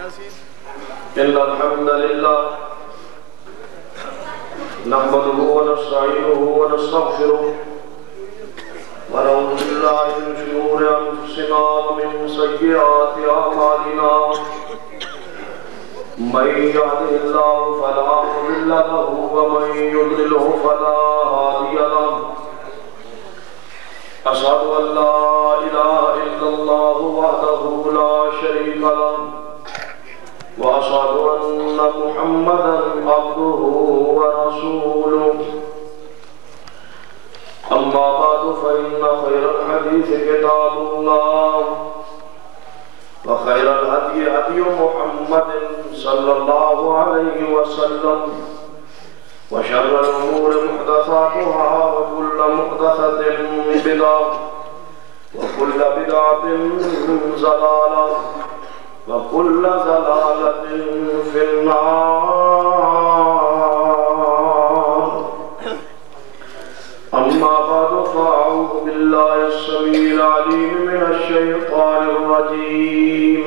إن الحمد لله نحمده ونستعينه ونستغفره ونعوذ بالله من شرور أنفسنا ومن سيئات أعمالنا من يهده الله فلا مضل له ومن يضلله فلا هادي له أشهد أن لا إله إلا الله وحده لا شريك له وأشهد أن محمدًا عبده ورسوله أما بعد فإن خير الحديث كتاب الله وخير الهدي هدي محمد صلى الله عليه وسلم وشر الأمور محدثاتها وكل محدثة بدعة وكل بدعة ضلالة وكل ضلالة في النار أما بعد فأعوذ بالله السميع العليم من الشيطان الرجيم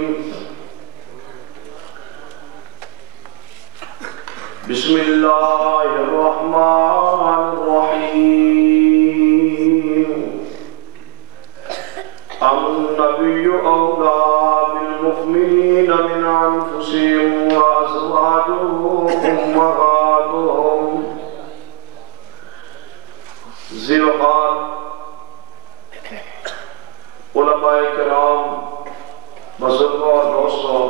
بسم الله الرحمن الرحيم النبي أولى بالمؤمنين من أنفسهم وأزواجهم أمهاتهم زیوقات علماء کرام بزرگوں اور دوستوں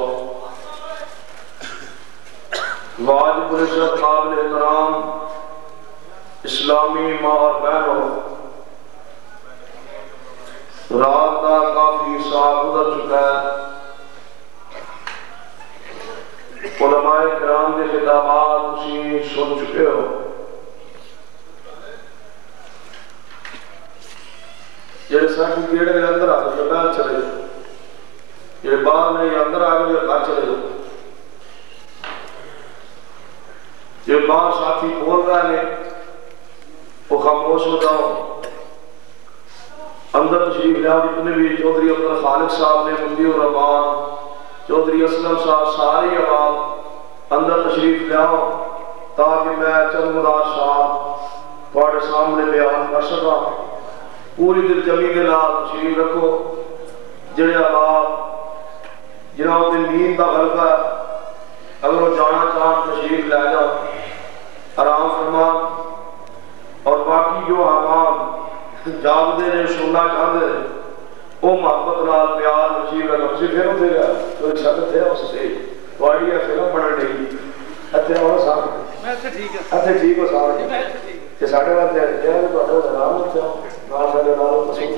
واجب العزت قابل احترام اسلامی ماں اور بہنوں، رات کا کافی سال گزر چکا ہے۔ علماء کرام کے خطابات اسی سن چکے ہو۔ یہ ساتھ گیڑے کے اندر آتے ہیں بیل چلے جو، یہ باہر نہیں اندر آگے جو گھر چلے جو، یہ باہر ساتھی بول رہے ہیں وہ خاموش ہو جاؤ۔ اندر تشریف لیا جتنے بھی چودھری عبداللہ خالق صاحب نے، مفتی الرحمان، چودھری اسلم صاحب، ساری عوام اندر تشریف لیا تاکہ میں چند مدارشات تھوڑے سامنے بیان کر سکا۔ پوری دل جمی کے نال تشریف رکھو۔ جڑے آپ جنہوں نے نیند کا غلبہ ہے، اگر وہ جانا چاہاں تشریف لے جاؤ، آرام فرمان۔ اور باقی جو احکام جاگدے نے سننا چاہتے ہیں وہ محبت نال پیار نصیب رکھو۔ اسی پھر ہوتے گا تو ایک شکل ہے اس سے تھوڑی ہے فلم بنن رہی اتنے اور صاحب اتنے ٹھیک ہو صاحب کہ ساڑھے بات ہے کہ بڑھو آرام ہوتے ہو نال ساڑھے نالوں پسند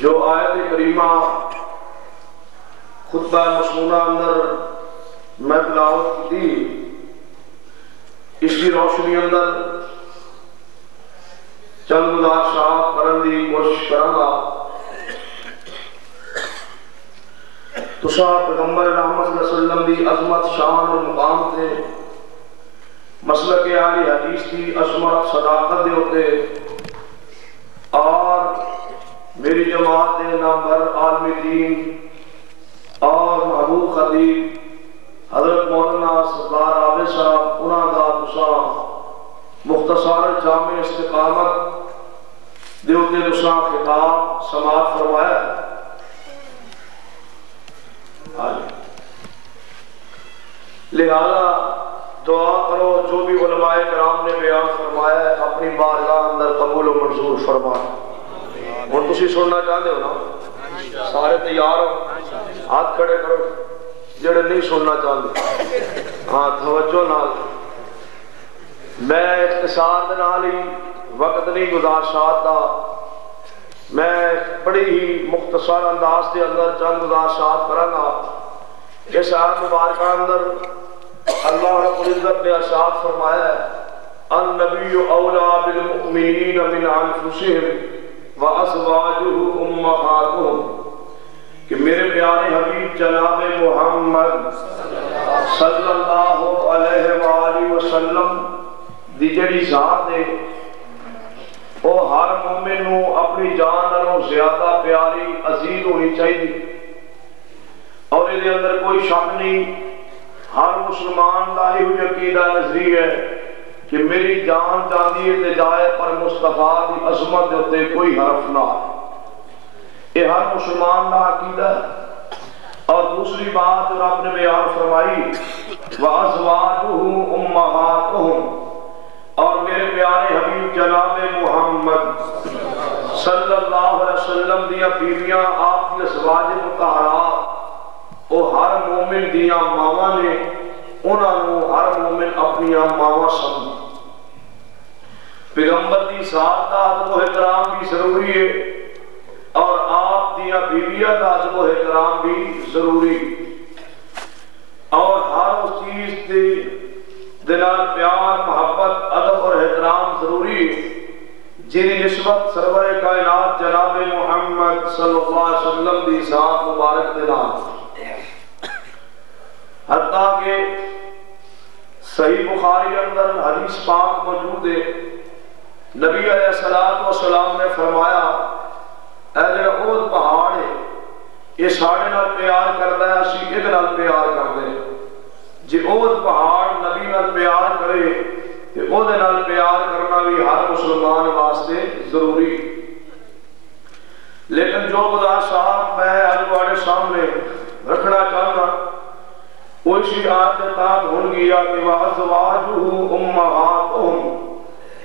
جو آیت کریمہ خطبہ مسنونہ اندر میں تلاوت کی تھی، اس کی روشنی اندر چند مدارشات کرن دی کوشش کرنا۔ تو صاحب پیغمبر رحمت صلی اللہ علیہ وسلم دی عظمت، شان اور مقام تھے، مسلک اہل حدیث کی عظمت، صداقت دے ہوتے، اور میری جماعت دے نامور عالم دین اور محبوب خطیب حضرت مولانا سردار عابد صاحب انہاں دا تساں مختصر جامع استقامت دے ہوتے تساں خطاب سماعت فرمایا۔ لہذا دعا کرو جو بھی علماء کرام نے بیان فرمایا ہے اپنی بارگاہ اندر قبول و منظور فرما۔ اور تسی سننا چاہتے ہو نا؟ سارے تیار ہو؟ ہاتھ کھڑے کرو جڑے نہیں سننا چاہتے۔ ہاں توجہ نال، میں اختصار دے نال ہی وقت نہیں گزارشات دا، میں بڑی ہی مختصر انداز دے اندر چند گزارشات کرنا۔ اس آیت مبارکہ اندر اللہ رب العزت نے ارشاد فرمایا ہے النبی اولا بالمؤمنین من انفسہم وازواجہ امہاتہم، کہ میرے پیارے حبیب جناب محمد صلی اللہ علیہ وآلہ وسلم دی جڑی ذات ہے وہ ہر مومن نو اپنی جان نالوں زیادہ پیاری عزیز ہونی چاہیے، اور یہ اندر کوئی شک نہیں، ہر مسلمان کا یہ عقیدہ نظری ہے کہ میری جان جاندی ہے تے جائے پر مصطفیٰ کی عظمت دے تے کوئی حرف نہ آئے، یہ ہر مسلمان کا عقیدہ ہے۔ اور دوسری بات جو رب نے بیان فرمائی وَأَزْوَاجُهُ أُمَّهَاتُهُمْ، اور میرے پیارے حبیب جناب محمد صلی اللہ علیہ وسلم دیا بیویاں آپ کی ازواج مطہرات، وہ ہر مومن دیا ماواں نے، انہوں ہر مومن اپنی ماواں سمجھ۔ پیغمبر دی ذات کا ادب و احترام بھی ضروری ہے، اور آپ دیا بیویاں کا ادب و احترام بھی ضروری، اور ہر اس چیز کی دلال پیار محبت ادب اور احترام ضروری جنہی نسبت سرور کائنات جناب محمد صلی اللہ علیہ وسلم دی ذات مبارک دلال، حتیٰ کہ صحیح بخاری اندر حدیث پاک موجود ہے، نبی علیہ السلام نے فرمایا اے جڑا اود پہاڑ ہے یہ ساڑھے نال پیار کرتا ہے، اسی ایک نال پیار کرتے ہیں، جی اود پہاڑ نبی نال پیار کرے تو اود نال پیار کرنا بھی ہر مسلمان واسطے ضروری۔ لیکن جو گزارشات میں آج بڑے سامنے رکھنا چاہتا وہ اسی آیت کے تحت ہون گیا کہ وَأَزْوَاجُهُ أُمَّهَاتُهُمْ،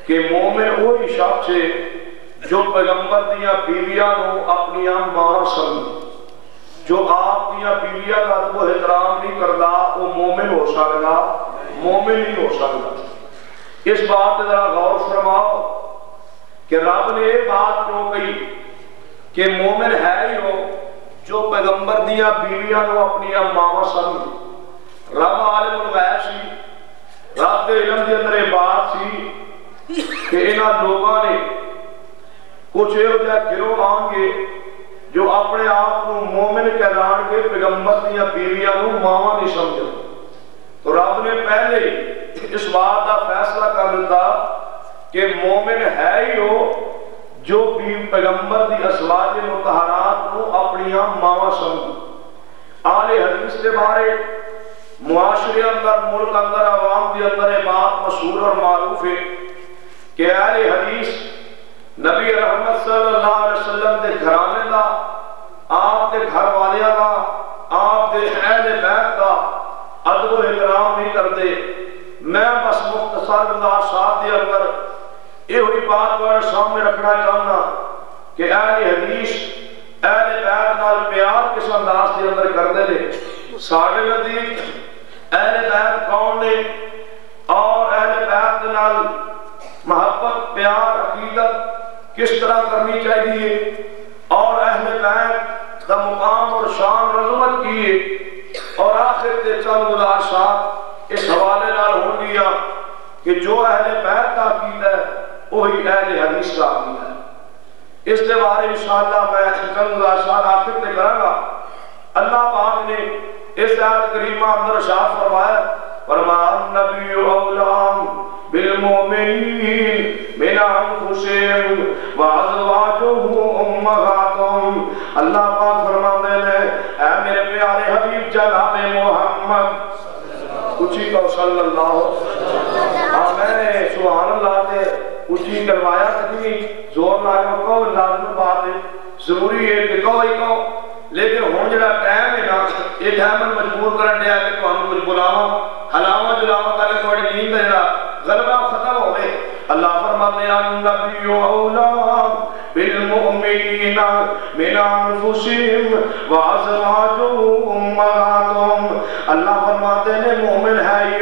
کہ مومن وہی شخص ہے جو پیغمبر دیا بیویاں نو اپنی ماں سمجھ، جو آپ دیا بیویاں کا ادب و احترام نہیں کرتا وہ مومن ہو سکتا، مومن نہیں ہو سکتا۔ اس بات ذرا غور فرماؤ کہ رب نے یہ بات کیوں کہی کہ مومن ہے ہی ہو جو پیغمبر دیا بیویاں نو اپنی ماں سمجھ۔ رب عالم الغیب سی، رب کے علم کے اندر یہ بات سی کہ انہاں لوگاں نے کچھ یہ گروہ آن گے جو اپنے آپ کو مومن کہلان کے پیغمبر دیا بیویاں نو ماواں نہیں سمجھا، تو رب نے پہلے اس بات کا فیصلہ کر دیتا کہ مومن ہے ہی ہو جو پیغمبر دی ازواج مطہرات کو اپنی ماواں سمجھ۔ آل حدیث کے بارے معاشرے اندر ملک اندر عوام دی اندر یہ بات مشہور اور معروف ہے کہ اہل حدیث نبی رحمت صلی اللہ علیہ وسلم دے گھرانے دا، آپ دے گھر والیاں دا، آپ دے اہل بیت دا ادب و احترام نہیں کرتے۔ میں بس مختصر گزارشات دے اندر یہ ہوئی بات بڑے سامنے رکھنا چاہنا کہ اہل حدیث اہل بیت نال پیار کس انداز دے اندر کرتے ہیں۔ ساڑھے نزدیک اہل بیت کون نے اور اہل بیت نال محبت پیار عقیدت کس طرح کرنی چاہیے اور اہل بیت کا مقام اور شان اور عظمت کیے، اور آخر کے چند گزارشات اس حوالے نال ہو گیا کہ جو اہل بیت کا عقیدہ ہے وہی اہل حدیث کا عقیدہ ہے۔ اس کے بارے انشاءاللہ میں چند گزارشات آخر سے کروں گا۔ اللہ پاک نے اس آیت کریمہ اندر ارشاد فرمایا فرمایا النبی اولا بالمؤمنین من انفسہم وازواجہ امہاتہم۔ اللہ پاک فرماتے ہیں اے میرے پیارے حبیب جناب محمد، اچھی کو صلی اللہ آمین سبحان اللہ تے اچھی کروایا کتنی زور لایا کو لازم بات ہے، ضروری ہے کہ کوئی کو، لیکن ہون جڑا ٹائم ہے نا یہ ٹائم مجبور کرن دیا کہ تمہیں کچھ بلاواں حلاواں جلاواں کر کے تھوڑی نیند کا جڑا غلبہ ختم ہوئے۔ اللہ فرماتے ہیں النبی اولا بالمؤمنین من انفسہم وازواجہ امہاتہم۔ اللہ فرماتے ہیں مومن ہے ہی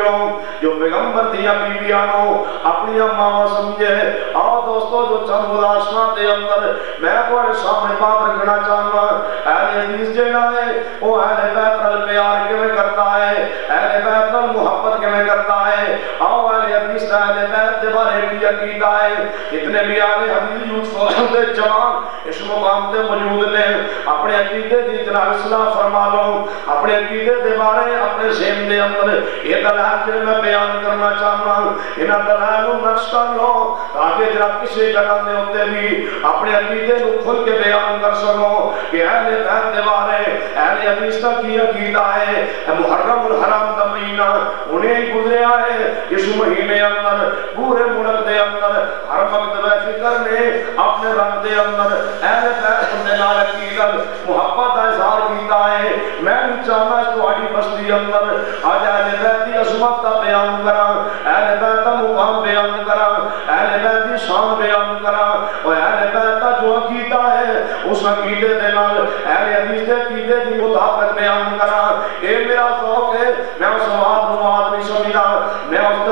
جو پیغمبر دیا بیویاں نو اپنی ماں سمجھے۔ آؤ دوستو جو چند گزارشات دے اندر میں تھوڑے سامنے بات رکھنا چاہنا، اہل حدیث جڑا ہے وہ اہل بیت نال پیار کیویں کرتا ہے، اہل بیت نال محبت کیویں کرتا ہے۔ آؤ اہل حدیث اہل بیت دے بارے کی عقیدہ ہے۔ اتنے بھی اہل حدیث دے جوان اس مقام تے موجود نے اپنے عقیدے دی جناب اصلاح فرما لو اپنے عقیدے دے بارے اپنے ذہن دے اندر یہ دلائل جو میں بیان کرنا چاہنا انہاں دلائل کو نقش کر لو تاکہ جناب کسی جگہ دے ہوتے بھی اپنے عقیدے کو کھل کے بیان کر سکو کہ اہل بیت دے بارے اہل حدیث کا کی عقیدہ ہے محرم الحرام دا مہینہ انہیں گزریا ہے اس مہینے اندر پورے ملک دے اندر ہر وقت و فکر نے اپنے رنگ دے اندر اہل بیت دے نال عقیدت محبت کا اظہار کیتا ہے میں بھی چاہنا اس تہاڈی بستی اندر آج اہل بیت دی عظمت کا بیان کراں اہل بیت دا مقام بیان کراں اہل بیت دی شان بیان کراں اور اہل بیت دا جو عقیدہ ہے اس عقیدے دے نال اہل حدیث دے عقیدے دی مطابق بیان کراں اے میرا ذوق ہے میں اس بات نہیں سمجھا میں اس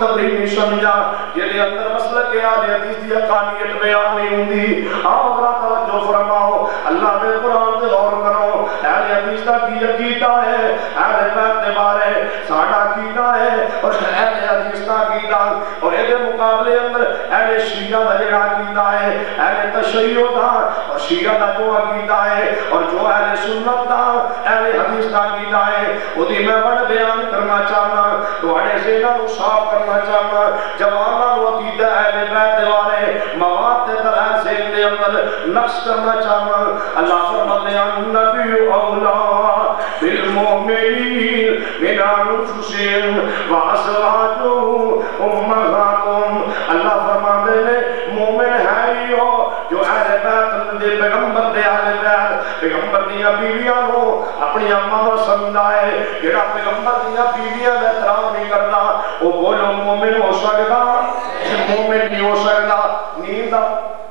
تقریر نہیں سمجھا جہدے اندر مسلک اہل حدیث دی حقانیت بیان نہیں ہوندی آؤ ذرا توجہ فرماؤ اللہ دے قرآن دے غور کرو اہل حدیث دا کی عقیدہ ہے اہل بیت دے بارے ساڈا عقیدہ ہے اور اہل حدیث دا عقیدہ اور اے دے مقابلے اندر اہل شیعہ دا جڑا عقیدہ ہے اہل تشیع دا اور شیعہ دا جو عقیدہ ہے اور جو اہل سنت دا اہل حدیث دا عقیدہ ہے اودی میں بڑا بیان کرنا چاہنا تواڈے ذہناں نوں صاف کرنا چاہنا جواناں نوں عقیدہ اہل بیت دے بارے مواد تے دلائل ذہن دے اندر نقش کرنا چاہنا اللہ فرماتے ہیں النبی اولا بالمؤمنین من انفسہم وازواجہ امہاتہم اللہ فرماتے ہیں مومن ہے ہی ہو جو اہل بیت دے پیغمبر دے اہل بیت پیغمبر دیاں بیویاں نو اپنی اماں نو سمجھدا ہے جڑا پیغمبر دیاں بیویاں دا احترام نہیں کردا وہ بولو مومن ہو سکدا مومن نہیں ہو سکدا نیند دا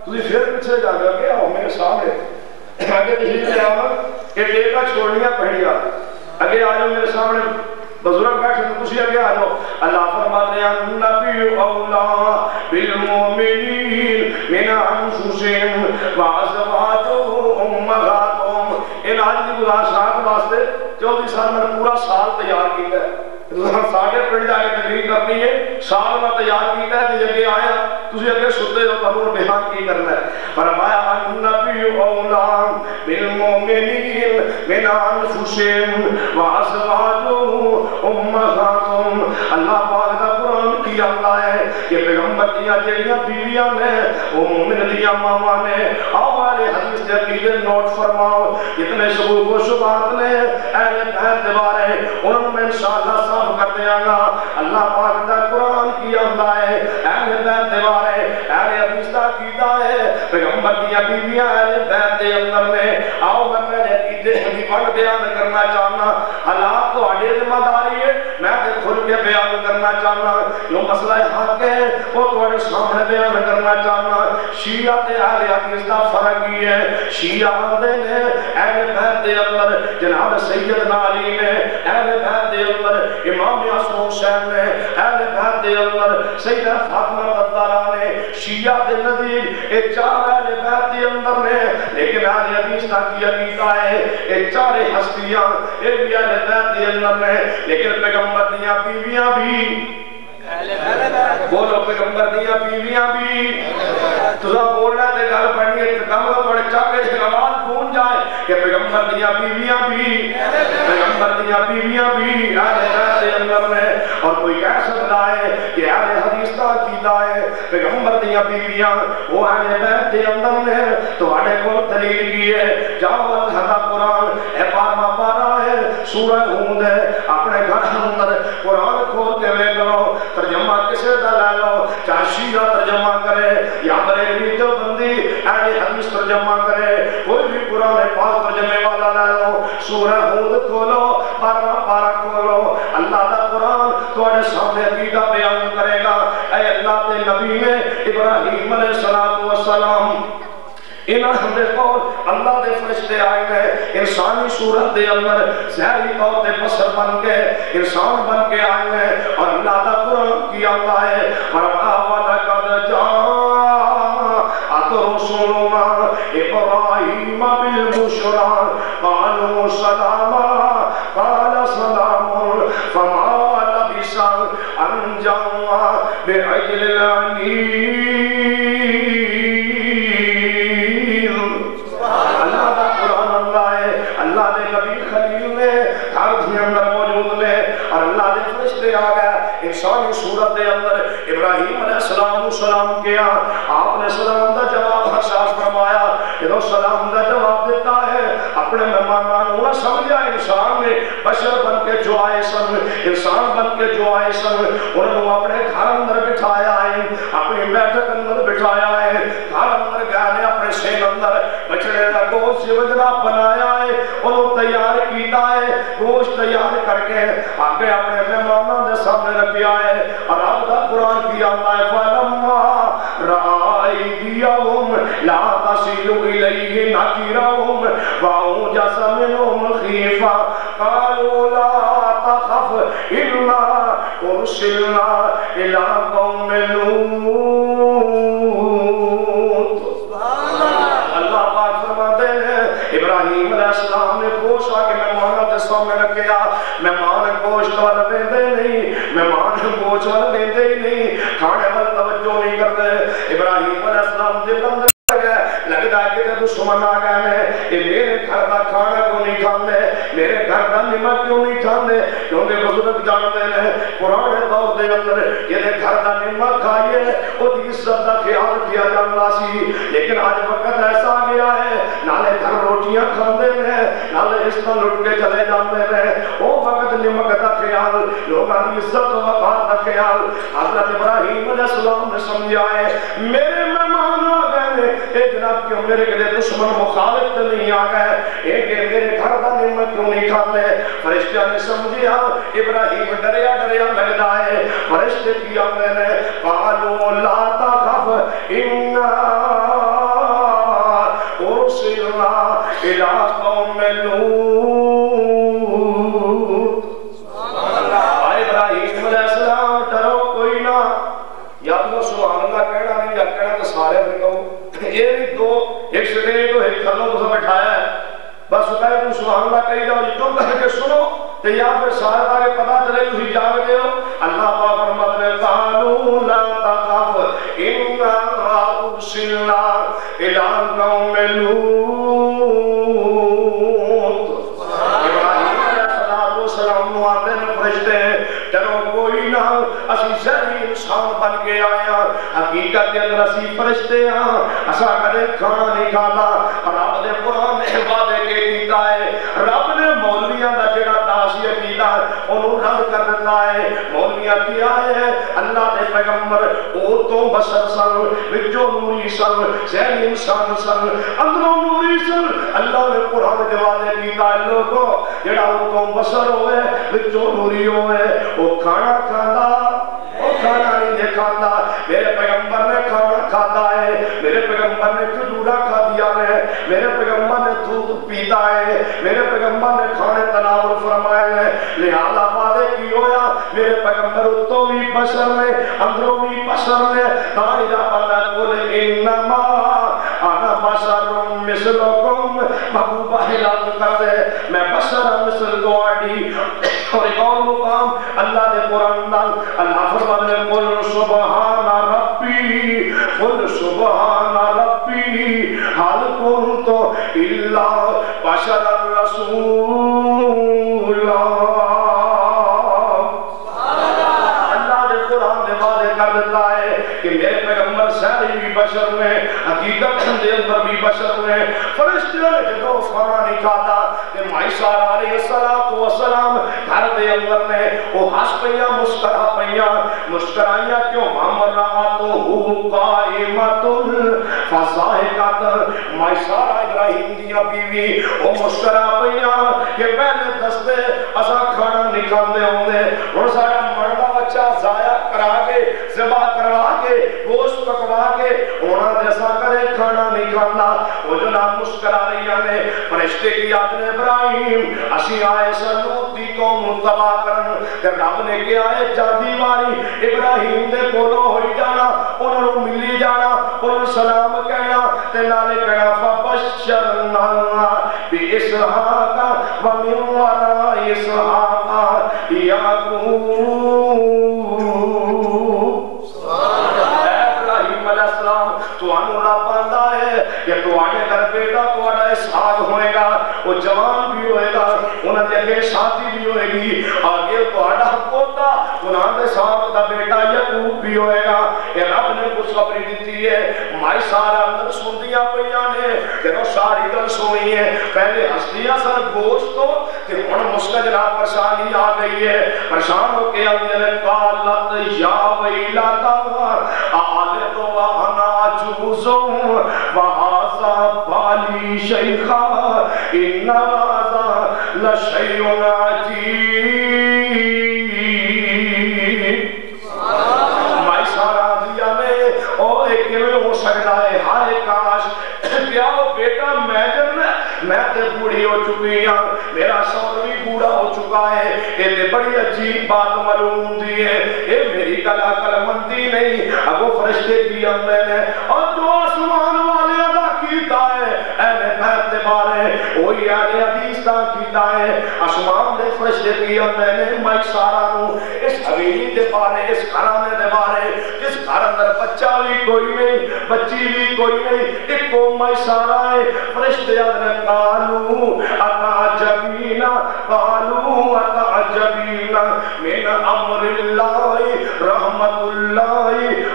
تسی پھر پیچھے جا کے آؤ میرے سامنے آگے تشریف لے آؤ کہ ڈیکا چھوڑنیاں پہنیا آگے آ جاؤ میرے سامنے بزرگ بیٹھے تو تسی آگے آ جاؤ اللہ فرماتے ہیں النبی اولا بالمؤمنین من انفسہم وازواجہ امہاتہم ان آج کی گزارشات واسطے 14 سال میں نے پورا سال تیار کیا ہے ساڑھے پڑھ جا کے تقریر کرنی ہے سال میں تیار کیتا ہے کہ جگہ آیا تسی اگے ستے ہو تنور بیان کی کرنا ہے فرمایا النبی اولا بالمؤمنین من انفسہم وازواجہ امہاتہم اللہ پاک دا قرآن کی اللہ ہے کہ پیغمبر دیاں جڑیاں بیویاں نے وہ مومن دیاں ماواں نے آؤ والے حدیث دے عقیدے نوٹ فرماؤ اتنے ثبوت و شبہات نے اہل بیت دے بارے انہوں میں انشاءاللہ صاف کر دیا گا اللہ پاک دا قرآن کی اللہ ہے اہل بیت دے بارے اہل حدیث دا عقیدہ ہے پیغمبر دیاں بیویاں اہل بیت دے اندر نے آؤ میں میرے عقیدے کی بڑھ بیان کرنا چاہنا حالات تو ہڈے ذمہ داری ہے میں تے کھل کے بیان کرنا چاہنا جو مسئلہ حق ہے وہ تمہارے سامنے بیان کرنا چاہنا شیعہ تے اہل حدیث دا فرق ہی ہے شیعہ آندے نے اہل بیت دے اندر جناب سیدنا علی نے اہل بیت دے اندر امام حسن حسین نے اہل بیت دے اندر سیدہ فاطمہ الزہرا نے شیعہ دے نزدیک یہ چار اہل بیت دے اندر نے لیکن اہل حدیث دا کی عقیدہ ہے یہ چار ہستیاں یہ بھی اہل بیت دے اندر نے لیکن پیغمبر دیاں بیویاں بھی بولو پیغمبر دیاں بیویاں بھی تُسا بولنا تے گل پڑھنی ہے کم کا بڑے چاکے سے آواز گونج جائے کہ پیغمبر دیاں بیویاں بھی اہل بیت دے اندر میں اور کوئی کہہ سکتا ہے کہ اہل حدیث دا عقیدہ ہے پیغمبر دیاں بیویاں وہ اہل بیت دے اندر میں تو آنے کو دلیل کی ہے جاؤ اللہ دا قرآن اے پارما پارا ہے سورہ ہود ہے اپنے گھر اندر قرآن کھول کے لے لو ترجمہ کسے دا لے لو چاہے شیعہ ترجمہ کرے یا بریلوی دیوبندی اہل حدیث ترجمہ کرے کوئی بھی قرآن پاک ترجمے والا لے لو سورہ ہود کھولو پارا پارا کھولو اللہ دا قرآن تمہارے سامنے عقیدہ بیان کرے گا اے اللہ دے نبی نے ابراہیم علیہ السلام انہاں دے کول اللہ دے فرشتے آئے گئے انسانی صورت دے اندر ظاہری طور تے بشر بن کے انسان بن کے آئے گئے اور اللہ دا قرآن کی اللہ ہے فرمایا وَلَقَدْ جَاءَتْ رُسُلُنَا إِبْرَاهِيمَ بِالْبُشْرَىٰ قَالُوا سَلَامًا قَالَ سَلَامٌ فَمَا لَبِثَ أَن جَاءَ بِعِجْلٍ حَنِيذٍ آپ نے سلام دا جواب ارشاد فرمایا جدو سلام دا جواب دیتا ہے اپنے مہمانوں نہ سمجھا انسان نے بشر بن کے جو آئے سن انسان بن کے جو آئے سن انہوں اپنے گھر اندر بٹھایا ہے اپنی بیٹھک اندر بٹھایا ہے گھر اندر گانے اپنے سین اندر بچڑے کا گوشت سیوجنا بنایا ہے انہوں تیار کیتا ہے گوشت تیار کر کے آگے اپنے مہمانوں دے سامنے رکھیا ہے اور اب دا قرآن کی اللہ ہے فَلَمَّا رَأَيْدِيَهُمْ لَا تَصِلُ إِلَيْهِ نَكِرَهُمْ وَأَوْجَسَ مِنْهُمْ خِيفَةً قَالُوا لَا تَخَفْ إِنَّا أُرْسِلْنَا إِلَىٰ قَوْمِ لُوطٍ اللہ پاک فرماتے ہیں ابراہیم علیہ السلام نے گوشت آ کے مہمانوں کے سامنے رکھیا مہمان گوشت والا دیندے نہیں مہمان گوشت والا دیندے ہی نہیں کھانے والا توجہ نہیں کرتے ابراہیم علیہ السلام دل اندر لگتا ہے کہ دشمن آ گئے ہیں یہ میرے گھر کا کھانا کیوں نہیں کھاندے میرے گھر کا نمک کیوں نہیں کھاندے کیونکہ بزرگ جانتے ہیں پرانے دور دے اندر یہ گھر کا نمک کھائیے وہ عزت کا خیال کیا جاتا سی لیکن آج وقت ایسا آ گیا ہے نالے گھر روٹیاں کھاندے ہیں نالے اس طرح لٹ کے چلے جاتے ہیں وہ وقت نمک کا خیال لوگوں کی عزت و وقار کا خیال حضرت ابراہیم علیہ السلام نے سمجھا ہے میرے مہمان آ گئے اے جناب کیوں میرے کے دشمن مخالف نہیں آ گئے اے کہ میرے گھر کا نعمت کیوں نہیں کھاتے فرشتہ نے سمجھیا ابراہیم ڈریا ڈریا لگتا ہے فرشتے کیا میں نے قالوا لا تخف انا ارسلنا الى قوم لوط ابراہیم علیہ السلام ڈرو کوئی نہ یا تو سبحان اللہ کہنا نہیں یا کہنا تو سارے بھی کہو یہ بھی دو ایک سٹے تو ایک کھلوں کو سب بٹھایا ہے بس کہے تم سبحان اللہ کہی جاؤ جو کہہ کے سنو تو یا پھر سارے آگے پتا چلے تھی جاگ دے ہو اللہ پاک فرماتے ہیں قالوا لا تخف انا ارسلنا الى قوم لوط ابراہیم علیہ السلام نو آتے ہیں فرشتے ڈرو کوئی نہ اسی ذہنی انسان بن کے آیا حقیقت کے اندر اسی فرشتے ہیں اسا کدے کھانا نہیں کھانا رب نے قرآن نے وعدے کے دیتا ہے رب نے مولویاں دا جڑا تاثیر کیتا ہے انہوں رد کر دیتا ہے مولویاں کیا ہے اللہ نے پیغمبر او تو بشر سن وچوں نوری سن ذہنی انسان سن اندروں نوری سن اللہ نے قرآن کے وعدے کیتا ہے لوگوں جڑا او تو بشر ہوئے وچوں نوری ہوئے وہ کھانا کھاندا وہ کھانا نہیں دے کھاتا میرے پیغمبر نے کھانا کھاتا ہے میرے پیغمبر نے کھجورا کھا دیا ہے میرے پیغمبر نے دودھ پیتا ہے میرے پیغمبر نے کھانے تناول فرمائے ہیں لہذا وعدے کی ہویا میرے پیغمبر اتوں بھی بشر میں اندروں بھی بشر میں تاری جا پالا بولے انما انا بشر مثلکم محبوب احلال کر دے میں بشر مثل دواری اور ایک اور مقام اللہ نے قرآن دال اللہ فرمانے قل سبحان ربی قل سبحان ربی حال کنت الا بشر الرسول اللہ نے قرآن نے وعدے کر دیتا ہے کہ میرے پیغمبر سارے بھی بشر میں حقیقت دے اندر بھی بشر میں فرشتے نے جدو کھانا نہیں کھاتا کہ معیشہ علیہ السلام گھر دے اندر نے وہ ہس پیا مسکرا پیا مسکرائیاں کیوں مامراتہ قائمۃ فضاحکۃ معیشہ ابراہیم دیا بیوی وہ مسکرا پیا کہ پہلے دستے اسا کھانا نہیں کھاندے ہوندے ہن ساڈا مردا بچہ ضائع کرا کے ذبح کروا کے گوشت پکوا کے ہونا جیسا کرے کھانا نہیں کھانا وہ جناب مسکرا رہی نے فرشتے کی یاد نے ابراہیم اسی آئے سلوط دی قوم تباہ کرن کہ رب نے کیا ہے جادی واری ابراہیم دے کولوں ہوئی جانا انہوں نے ملی جانا انہوں نے سلام کہنا تے نالے کہنا فبشرنا باسحاق ومن وراء اسحاق یعقوب وہ جوان بھی ہوئے گا انہوں نے اگے شادی بھی ہوئے گی آگے تہاڈا پوتا انہوں نے ساتھ دا بیٹا یعقوب بھی ہوئے گا یہ رب نے خوشخبری دیتی ہے مائی سارا اندر سندیاں پہیاں نے جنہوں ساری گل سنی ہے پہلے ہستیاں سر گوشت تو کہ ان مسکا جناب پرشانی آ گئی ہے پرشان ہو کے اندر قالت یا ویلتا آلت وانا عجوزوں وہذا بالی شیخا ان هذا لشیء عجیب مائی سارا دیا میں او ایک میں ہو سکتا ہے ہائے کاش کیا ہو بیٹا میں تے بوڑھی ہو چکی ہاں میرا شوہر بھی بوڑھا ہو چکا ہے یہ تے بڑی عجیب بات معلوم دی ہے یہ میری کلا کلمندی نہیں ابو فرشتے کی میں نے اور جو آسمان والے ادا کیتا ہے اہل بیت دے بارے وہی اہل حدیث دا کیتا ہے آسمان دے فرشتے کی میں نے مائی سارا نو اس حویلی دے بارے اس گھرانے دے بارے جس گھر اندر بچہ بھی کوئی نہیں بچی بھی کوئی نہیں ایک کو مائی سارا ہے فرشتے اندر قالو اتعجبینا من امر اللہ رحمت اللہ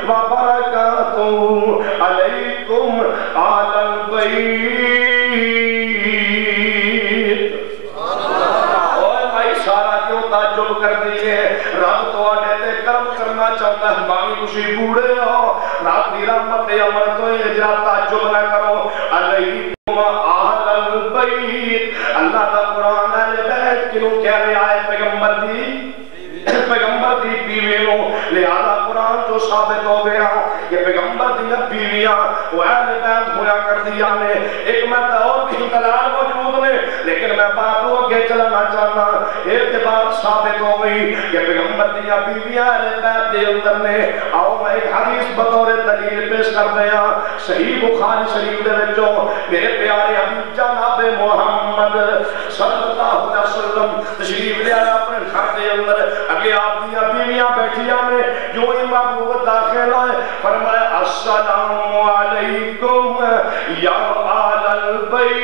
وبرکاتہ علیکم آل البیت اور بھائی سارا کیوں تعجب کر دیئے رب تو آنے تے کرم کرنا چاہتا ہے باقی کچھ بوڑھے ہو رات دی رحمت امر تو اجرا تعجب نہ کرو علیکم آل البیت اللہ دا قرآن اہل بیت کنوں کیا لے آئے پیغمبر دی بیویوں لہذا قرآن جو ثابت ہو گیا کہ پیغمبر دی بیویاں وہ اہل بیت ہویا کر دیا نے ایک میں اور بھی دلال موجود نے لیکن میں بات ہو کے چلنا چاہتا اعتبار ثابت ہو گئی کہ پیغمبر دی بیویاں اہل بیت دے اندر نے آؤ میں ایک حدیث بطور دلیل پیش کر دیا صحیح بخاری شریف دے وچوں میرے پیارے حبیب جناب محمد صلی اللہ علیہ وسلم تشریف لے آیا اپنے گھر دے اندر اگے آپ دیا بیویاں بیٹھیا میں جو امام محمد داخل آئے فرمایا السلام علیکم یا آل البیت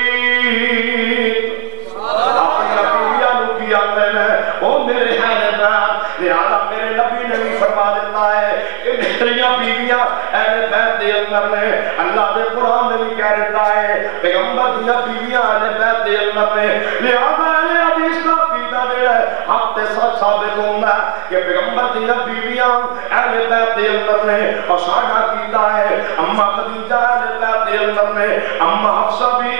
اپنی بیویاں نو کیا میں نے او میرے اہل بیت لہذا میرے نبی نے بھی فرما دیتا ہے کہ میریاں بیویاں اہل بیت دے اندر نے اللہ دے قرآن نے بھی کہہ دیتا ہے پیغمبر دیا بیویاں اہل بیت دے اندر نے لہذا اہل حدیث کا عقیدہ دے ہے حق تے سچ ثابت ہوتا ہے کہ پیغمبر دیا بیویاں اہل بیت دے اندر نے اور ساڈا عقیدہ ہے اماں خدیجہ اہل بیت دے اندر نے اماں حفصہ بھی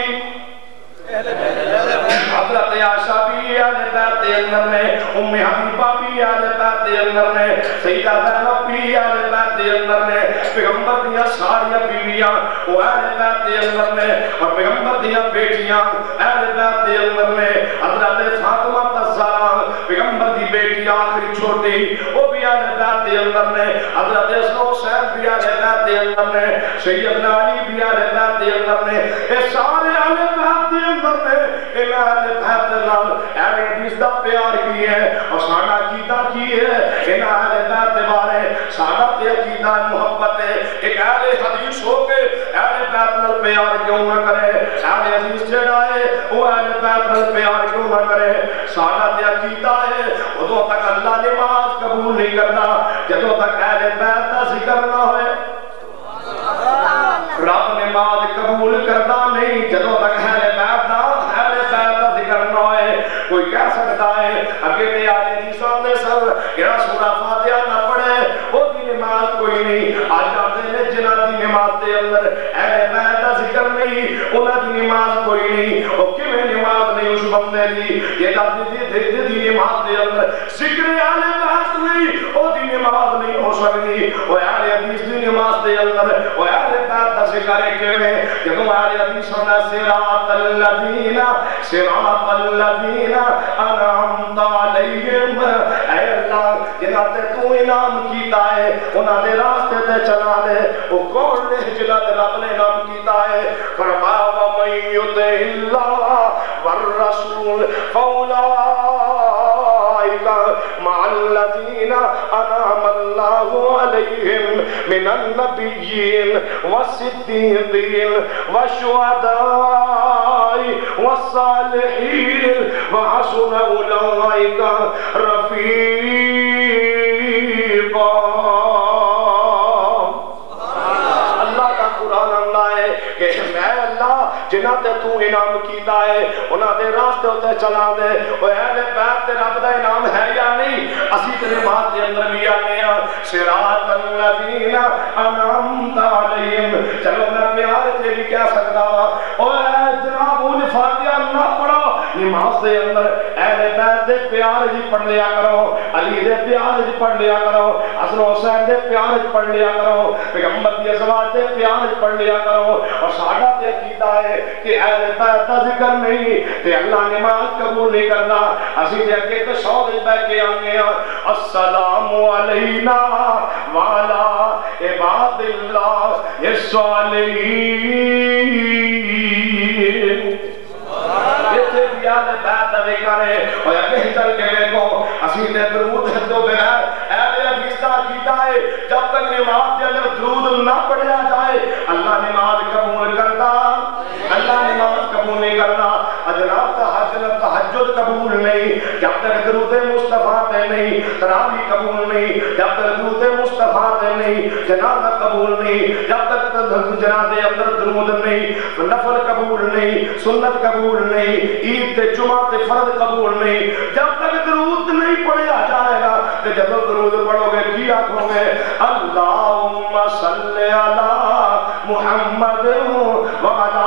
حضرت عائشہ بھی اہل بیت دے اندر نے ام حبیبہ بھی اہل بیت دے اندر نے سیدہ زینب بھی اہل بیت دے اندر نے پیغمبر دیا ساری بیویاں وہ اہل بیت دے اندر نے اور پیغمبر دیا بیٹیاں اہل بیت دے اندر نے حضرت فاطمہ الزہرا پیغمبر دی بیٹی آخری چھوٹی وہ بھی اہل بیت دے اندر نے حضرت حسین بھی اہل بیت دے اندر نے سیدنا علی بھی اہل بیت دے اندر نے یہ سارے اہل بیت دے اندر نے ان اہل بیت نال اہل حدیث دا پیار کی ہے اور ساڈا عقیدہ کی ہے ان اہل بیت دے بارے ساڈا تے عقیدہ محبت ہے ایک اہل حدیث ہو کے اہل بیت نال پیار کیوں نہ کرے اہل حدیث جڑا ہے وہ اہل بیت نال پیار کیوں نہ کرے ساڈا تے عقیدہ ہے ادوں تک اللہ نماز قبول نہیں کرتا جدوں تک اہل بیت دا ذکر نہ ہوئے رب نماز قبول کرتا نہیں جدوں تک اہل بیت دا ذکر نہ ہوئے کوئی کہہ سکتا ہے اگے تے آلے حدیثاں دے سر جڑا سورہ فاتحہ نہ پڑھے او دی نماز کوئی نہیں آج آتے نے جنہاں دی نماز دے اندر اہل بیت دا ذکر نہیں انہاں دی نماز کوئی نہیں او کیویں نماز نہیں اس بندے دی یہ دی نماز دے اندر ذکر اہل بیت نہیں او دی نماز نہیں ہو سکتی او اہل حدیث دی نماز دے اندر او اہل بیت دا ذکر ہے کیویں جدوں اہل حدیث ہونا صراط الذین انعمت علیہم اے اللہ جنہاں تے تو انعام کیتا ہے انہاں دے راستے تے چلا دے او کون نے جنہاں تے رب نے انعام کیتا ہے فرمایا ومن یطع اللہ والرسول مع الذین انعم اللہ علیہم من النبیین والصدیقین والشہداء والصالحین وحسن اولئک رفیقا اللہ کا قرآن فرماندا ہے کہ میں اللہ جنہاں تے تو انعام کیتا ہے انہاں دے راستے تے چلا دے اوے اہل بیت تے رب دا انعام ہے یا نہیں اسی تے نماز دے اندر بھی آنے ہاں صراط الذین انعمت علیہم چلو میں پیار تے بھی کہہ سکدا اوے جناب ان فاتحہ نہ پڑھو نماز دے اندر اہل بیت دے پیار جی پڑھ لیا کرو علی دے پیار جی پڑھ لیا کرو حسن حسین دے پیار جی پڑھ لیا کرو پیغمبر دی ازواج دے پیار جی پڑھ لیا کرو اور ساڈا تے عقیدہ ہے کہ اہل بیت دا ذکر نہیں تے اللہ نماز قبول نہیں کرنا اسی تے اگے تے سود بیٹھ کے آنے ہیں السلام علینا وعلی عباد اللہ الصالحین کرے اور اگے چل کے دیکھو اسی تے درود تو بغیر اہل حدیث دا عقیدہ ہے جب تک نماز کے اندر درود نہ پڑھیا جائے اللہ نماز قبول کرتا اللہ نماز قبول نہیں کرنا جناب تہجد قبول نہیں جب تک درود مصطفیٰ تے نہیں تراویح قبول نہیں جب تک درود مصطفیٰ تے نہیں جنازہ قبول نہیں جب تک جنازے اندر درود نہیں نفل قبول نہیں سنت قبول نہیں عید تے جمعہ تے فرض قبول نہیں جب تک درود نہیں پڑھیا جائے گا کہ جب درود پڑھو گے کی آنکھوں گے اللہم صلی علی محمد وعلی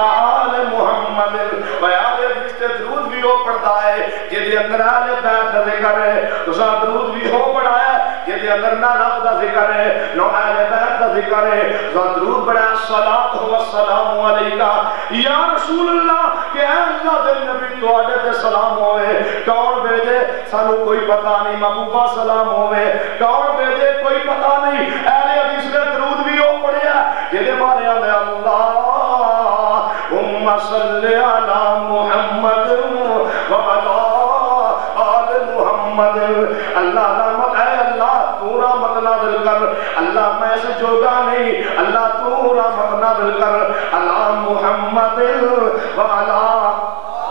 آل محمد بیان حدیث تے درود بھی ہو پڑھتا ہے جہدے اندر اہل بیت دا ذکر ہے تو درود بھی ہو پڑھا ہے جہدے اندر نہ رب دا ذکر ہے نہ اہل بیت دا ذکر ہے درود پڑھا الصلاۃ والسلام علیکہ یا رسول اللہ کہ اے اللہ دے نبی تواڈے تے سلام ہوئے کون بھیجے سانو کوئی پتہ نہیں محبوبہ سلام ہوئے کون بھیجے کوئی پتہ نہیں اہل حدیث نے درود بھی ہو پڑھیا جہدے بارے آندے اللہم صلی علی محمد وعلی آل محمد اللہ رحمت اے اللہ تو رحمت نازل کر اللہ میں سے جوگا نہیں اللہ تو رحمت نازل کر علی محمد وعلی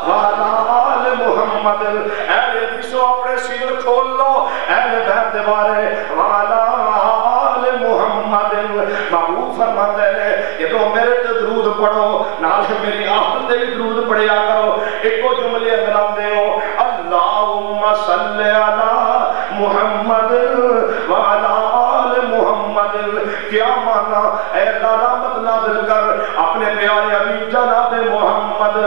آل محمد اہل حدیثوں اپنے سیر کھول لو اہل بیت دے بارے وعلی آل محمد محبوب فرماتے ہیں کہ تو میرے تے درود پڑھو نال میری آہل تے بھی درود پڑھیا کرو ایک کو جملے اندر آندے ہو اللہم صلی علی محمد وعلی آل محمد کیا مانا اے اللہ رحمت نازل کر اپنے پیارے حبیب جناب محمد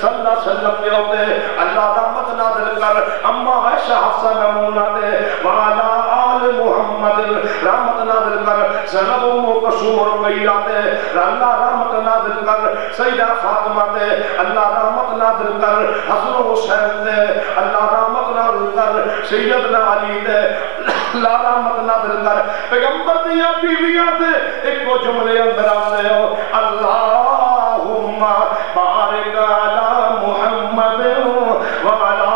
صلی اللہ علیہ وسلم پہ ہوتے اللہ رحمت نازل کر اما عائشہ حفصہ نمونہ دے وعلی آل محمد رحمت نازل کر زینب ام کلثوم رقیہ دے اللہ رحمت نازل کر سیدہ فاطمہ دے اللہ رحمت نازل کر حسن حسین دے اللہ رحمت نازل کر سیدنا علی دے اللہ رحمت نازل کر پیغمبر دیا بیویاں دے ایک کو جملے اندر آتے ہو اللہم بارک علی محمد وعلی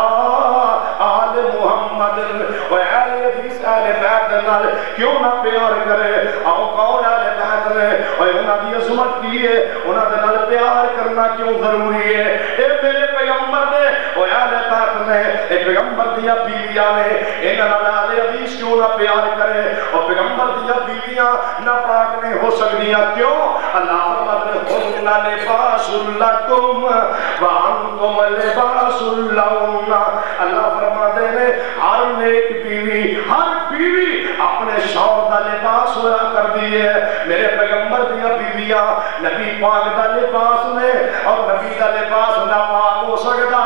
آل محمد و اہل حدیث اہل بیت نال کیوں نہ پیار کرے آؤ کون اہل بیت نے اور انہاں دی عظمت کی ہے انہاں دے نال پیار کرنا کیوں ضروری ہے اے میرے پیغمبر نے اور اہل بیت نے اے پیغمبر دیا بیویاں نے انہاں نال اہل حدیث کیوں نہ پیار کرے اور پیغمبر دیا بیویاں نہ پاک نہیں ہو سکدیاں کیوں اللہ فرماتے ہیں ہن لباس لکم وانتم لباس لہن اللہ فرماتے ہیں ہر نیک بیوی ہر بیوی اپنے شوہر دا لباس ہوا کر دیے میرے پیغمبر دیا بیویاں نبی پاک دا لباس نے اور نبی دا لباس نہ پاک ہو سکتا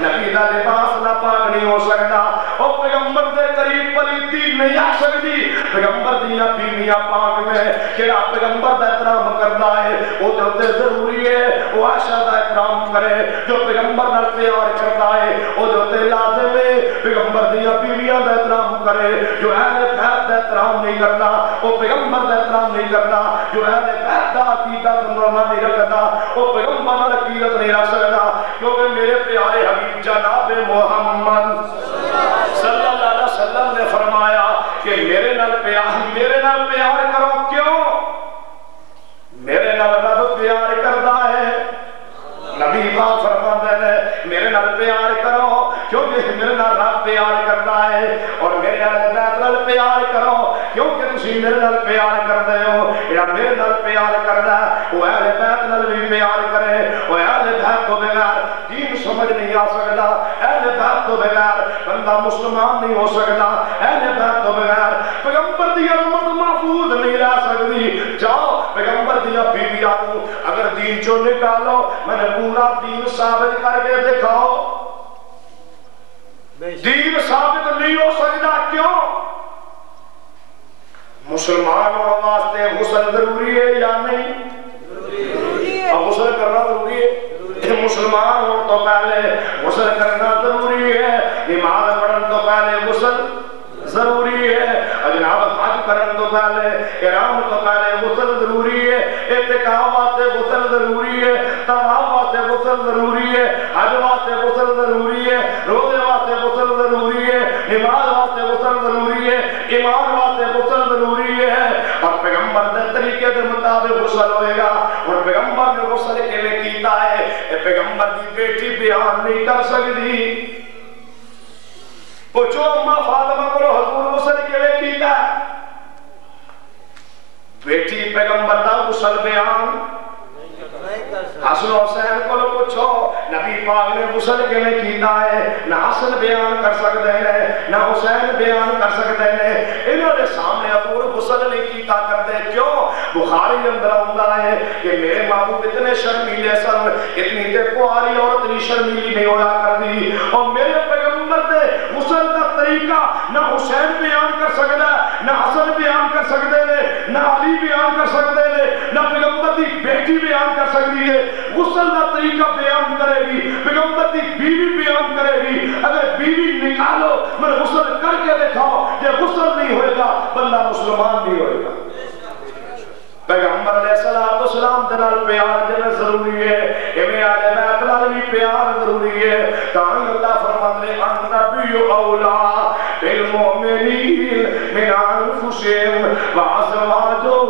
نبی دا لباس نہ پاک نہیں ہو سکتا اور پیغمبر دے قریب پلیتی نہیں آ سکتی پیغمبر دیا بیویاں پاک میں کہ پیغمبر دا احترام کرتا ہے وہ جو ضروری ہے وہ عائشہ دا احترام کرے جو پیغمبر نال پیار کرتا ہے وہ جو لازم ہے پیغمبر دیا بیویاں دا احترام کرے جو اہل بیت دا احترام نہیں کرتا وہ پیغمبر دا احترام نہیں کرتا جو اہل بیت دا عقیدہ نہیں رکھتا وہ پیغمبر نال عقیدت نہیں رکھ سکتا کیونکہ میرے پیارے حبیب جناب محمد صلی اللہ علیہ وسلم نے فرمایا کہ میرے نال پیار کرو کیوں میرے نال رب پیار کرتا ہے نبی پاک فرماتے ہیں میرے نال پیار کرو کیونکہ میرے نال رب پیار کرتا ہے اور میرے نال پیار کرو کیونکہ تسی میرے نال پیار کرتے ہو یا میرے بندہ مسلمان نہیں ہو سکتا، اہل بیت تو بغیر پیغمبر دی امت محفوظ نہیں رہ سکتی۔ جاؤ پیغمبر دی بیویاں نو اگر دین چو نکالو، میں نے پورا دین ثابت کر کے دکھاؤ۔ دین ثابت نہیں ہو سکتا، کیوں؟ مسلمان ہونے واسطے غسل ضروری ہے یا نہیں؟ ضروری ہے۔ غسل کرنا ضروری ہے، مسلمان ہو تو پہلے غسل کرنا ضروری ہے، نماز پڑھن تو پہلے غسل ضروری ہے، جناب حج کرن تو پہلے، احرام تو پہلے غسل ضروری ہے، اعتکاف واسطے غسل ضروری ہے، طواف واسطے غسل ضروری ہے، حج واسطے غسل ضروری ہے، روزے واسطے غسل ضروری ہے، نماز واسطے غسل ضروری ہے، ایمان واسطے غسل ضروری ہے، اور پیغمبر نے طریقے کے مطابق غسل ہوئے گا۔ اور پیغمبر نے غسل کیویں کیتا ہے پیغمبر دی بیٹی بیان نہیں کر سکتی۔ پوچھو اماں فاطمہ کو حضور غسل کیویں کیتا ہے؟ بیٹی پیغمبر دا غسل بیان حسن حسین کو پوچھو نبی پاک نے غسل کیویں کیتا ہے، نہ حسن بیان کر سکتے ہیں نہ حسین بیان کر سکتے ہیں، انہوں نے سامنے حضور غسل نہیں کیتا کرتے، کیوں؟ بخاری اندر آندا ہے کہ میرے محبوب اتنے شرمیلے سن، اتنی تے پیاری عورت نہیں شرمیلی نہیں ہویا کرتی، اور میرے پیغمبر دے غسل کا طریقہ نہ حسین بیان کر سکتا نہ حسن بیان کر سکتے ہیں، نہ علی بیان کر سکتے ہیں، نہ پیغمبر دی بیٹی بیان کر سکتی ہے۔ غسل کا طریقہ بیان کرے گی، پیغمبر دی بیوی بیان کرے گی۔ اگر بیوی نکالو میں غسل کر کے دکھاؤ، یہ غسل نہیں ہوئے گا بندہ مسلمان نہیں ہوئے گا۔ پیغمبر علیہ السلام دے نال پیار جنا ضروری ہے، ایویں آلے بیت نال بھی پیار ضروری ہے۔ تاں اللہ فرماندے النبی اولا بالمؤمنین من انفسہم وازواجہ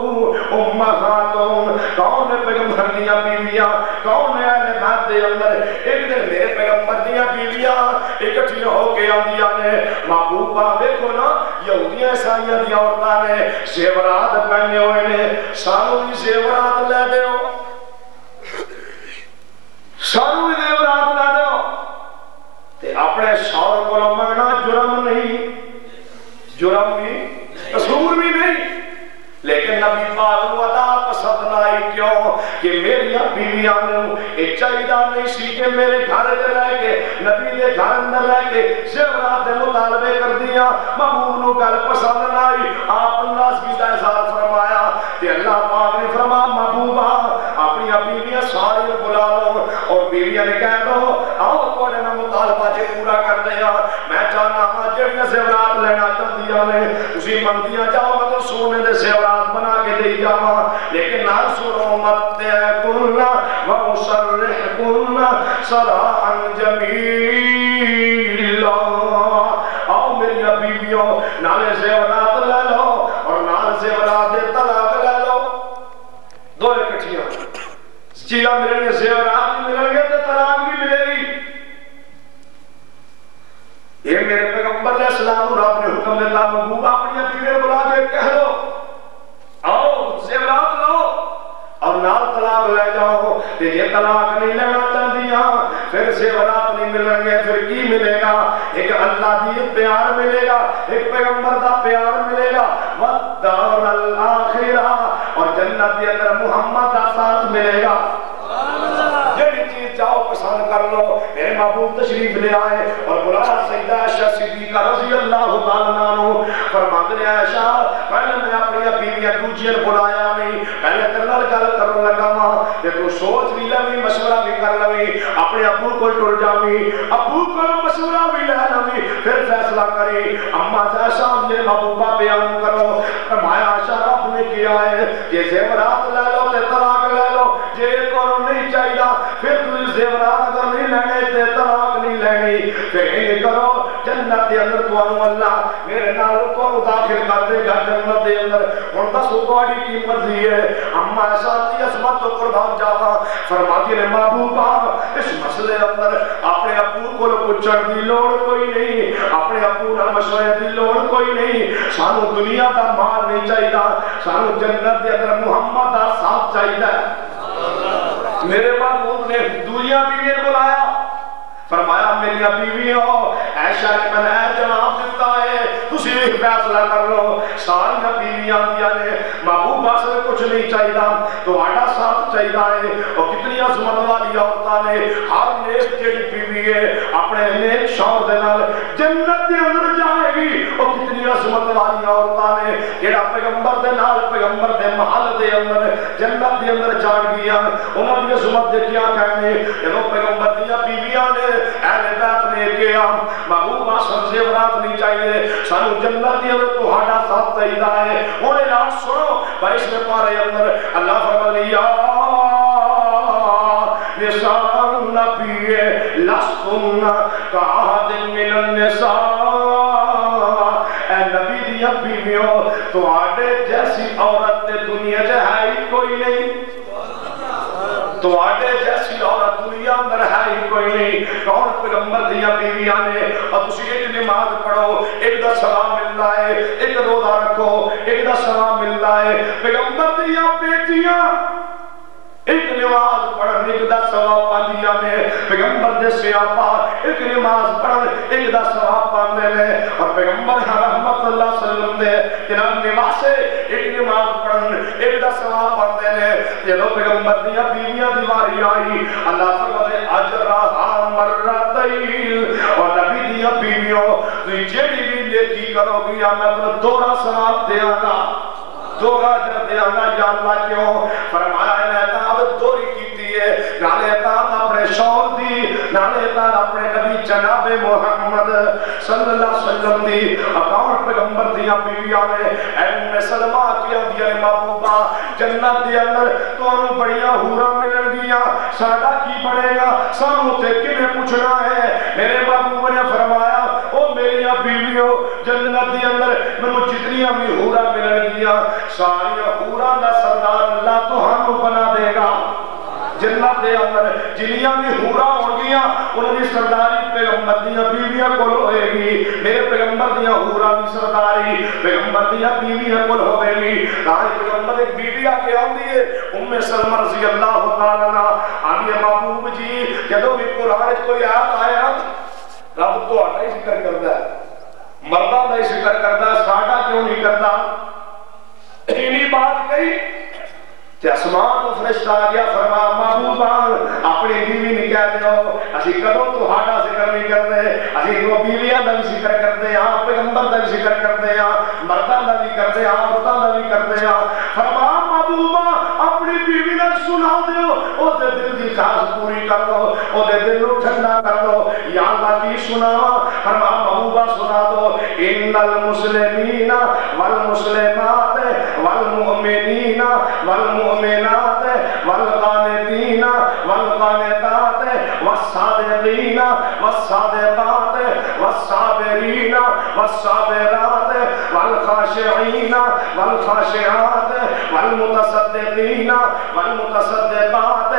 امہاتہم۔ کون ہے پیغمبر دیاں بیویاں؟ کون ہے اہل بیت دے اندر؟ ایک دن میرے پیغمبر دیاں بیویاں اکٹھیاں ہو کے آندیاں نے، محبوبہ دیکھو نا یہودیاں عیسائیاں دی عورتاں نے زیورات پہنے ہوئے نے، سانو بھی زیورات لے دیو، سانو بھی زیورات لے دیو۔ تے اپنے شوہر کو منگنا جرم نہیں، جرم بھی قصور بھی نہیں، لیکن نبی پاک نو ادا پسند نہ آئی، کیوں؟ کہ میری بیویاں نو یہ چاہیے نہیں سی کہ میرے گھر رہ کے نبی دے گھر اندر رہ کے زیورات دے مطالبے کر دیا، محبوب نو گل پسند نہ آئی۔ آپ اللہ کی احسان فرمایا کہ اللہ پاک نے فرمایا محبوبہ اپنی بیویاں ساری بلا لو، اور بیویاں نے کہہ دو آؤ تھوڑے نہ مطالبہ جے پورا کر دیا، میں چاہنا ہاں جڑیاں زیورات لینا چاہدیاں نے تسی منگدیاں جاؤ، میں تو سونے دے زیورات بنا کے دے جاواں، لیکن نہ سنو متعکن واسرحکن سراحا جمیلا۔ آؤ میری بیویوں نالے زیورات لے لو اور نال زیورات دے طلاق لے لو، دو اکٹھیاں چیزاں ملیں گے، زیورات بھی ملیں گے تو طلاق بھی ملے گی۔ یہ میرے پیغمبر علیہ السلام رب نے حکم دیتا محبوب اپنی بیویوں بلا کے کہہ دو آؤ زیورات لو اور نال طلاق لے جاؤ، کہ یہ طلاق نہیں لینا چاہدیاں پھر زیورات نہیں ملیں گے، پھر کی ملے گا؟ ایک اللہ دی پیار ملے گا، ایک پیغمبر دا پیار ملے گا، والدار الاخرہ، اور جنت کے اندر محمد دا ساتھ ملے گا۔ جڑی چیز چاہو پسند کر لو۔ میرے محبوب تشریف لے آئے اور بلایا سیدہ عائشہ صدیقہ رضی اللہ تعالیٰ عنہ، فرماتے ہیں عائشہ پہلے میں اپنی بیویاں دوجیاں بلایا نہیں، پہلے تیرے نال گل کرن لگا وا کہ تو سوچ بھی لوی مشورہ بھی کر لوی، اپنے ابو کو ٹر جاوی، ابو کو مشورہ بھی لے لوی، پھر فیصلہ کری۔ اما عائشہ میرے محبوبہ بیان کرو، فرمایا عائشہ رب نے کیا ہے کہ زیورات لے لو تے طلاق لے لو، جے کو نہیں چاہیے پھر تجھے زیورات اگر نہیں لینے تے طلاق نہیں لینی، پھر یہ کرو جنت دے اندر تو اللہ میرے نال تو داخل کر دے گا جنت دے اندر۔ ہن دسو تہاڈی کی مرضی ہے؟ اما عائشہ دی عظمت تو قربان جاواں، فرماتی نے محبوبہ اس مسئلے اندر اپنے ابو کو پوچھن دی لوڑ کوئی نہیں، اپنے ابو نال مشورے دی لوڑ کوئی نہیں، سانو دنیا دا مال نہیں چاہیے، سانو جنت دے اندر محمد دا ساتھ چاہیے۔ میرے محبوب نے دوسری بیویاں بلایا، فرمایا میری بیویوں عائشہ نے فیصلہ کر لو ساری بیویاں دیا نے محبوب سے کچھ نہیں چاہیے تو آڑا ساتھ چاہیے اور کتنی عظمت والی عورتاں نے ہر نیک جڑی بیوی ہے اپنے نیک شوہر دے نال جنت دے اندر جائے گی اور کتنی عظمت والی عورتاں نے جڑا پیغمبر دے نال پیغمبر دے محل دے اندر جنت دے اندر جان گیا انہاں دی عظمت دے کیا کہنے جدوں پیغمبر دی بیویاں نے اہل بیت نے کہا محبوب آسن زیورات نہیں چاہیے سانو جنت دے اندر تہاڈا ساتھ چاہیے ہے ہن اعلان سنو 22ویں پارے اندر اللہ فرمایا یا نساء النبی لستن کأحد من النساء اے نبی دی بیویوں تواڈے جیسی عورت تے دنیا وچ ہے ہی کوئی نہیں تواڈے جیسی عورت دنیا اندر ہے ہی کوئی نہیں کون پیغمبر دی بیویاں نے اور تسی ایک نماز پڑھو ایک دا ثواب ملدا ہے ایک روزہ رکھو ایک دا ثواب ملدا ہے پیغمبر دی بیٹیاں ایک نماز پڑھن ایک دا ثواب پاندیاں نے پیغمبر دے سیاپا ایک نماز پڑھن ایک دا ثواب پاندے نے اور پیغمبر رحمت اللہ صلی اللہ علیہ وسلم دے جناب نماز ایک نماز پڑھن ایک دا ثواب پاندے نے جدوں پیغمبر دی بیویاں دی واری آئی اللہ فرماتے اجرھا مرتین اور نبی دی بیویوں تسی جیڑی بھی نیکی کرو گی میں تمہیں دوہرا ثواب دیاں گا دوہرا اجر دیاں گا یا اللہ کیوں فرمایا دوری کیتی ہے نالے اطاعت اپنے شوہر دی نالے اطاعت اپنے نبی جناب محمد صلی اللہ علیہ وسلم دی اکاؤنٹ پیغمبر دیا بیویاں نے اے ام سلمہ کیا دیا محبوبہ جنت دے اندر تو انہوں بڑیاں حوراں ملن گیا ساڈا کی بڑھے گا سانوں تے کنے پوچھنا ہے میرے محبوب نے فرمایا او میری بیویوں جنت دے اندر منوں جتنیاں بھی حوراں ملن گیا ساری حوراں دا سردار اللہ تہانوں بنا دے گا جنت دے اندر جنیاں بھی حوراں ہون گیاں انہوں نے سرداری پیغمبر دیاں بیویاں کول ہوئے گی میرے پیغمبر دیاں حوراں دی سرداری پیغمبر دیاں بیویاں کول ہوئے گی تاہی پیغمبر ایک بیوی آکے آندی ہے ام سلمہ رضی اللہ تعالیٰ عنہ آندی ہے محبوب جی جدوں بھی قرآن کوئی آیت آیا رب تو آنا ہی ذکر کرتا ہے مردہ دا ہی ذکر کرتا ہے ساڈا کیوں نہیں کرتا انہی بات کہی تے اسمان تو فرشتہ آ گیا فرمایا محبوبان اپنی بیوی نہیں کہتے ہو اسی کدوں تہاڈا ذکر نہیں کرتے اسی دو بیویاں دا بھی ذکر کرتے ہیں پیغمبر دا بھی ذکر کرتے ہیں مرداں دا بھی کرتے ہیں عورتاں دا بھی کرتے ہیں فرمایا محبوبا اپنی بیوی نال سنا دیو او دے دل دی خواہش پوری کر دو او دے دل نوں ٹھنڈا کر دو یا اللہ کی سناواں فرمایا محبوبا سنا دو ان المسلمین والمسلمات والمؤمنین والمؤمنات والقانتین والقانتات والصادقین والصادقات والصابرین والصابرات والخاشعین والخاشعات والمتصدقین والمتصدقات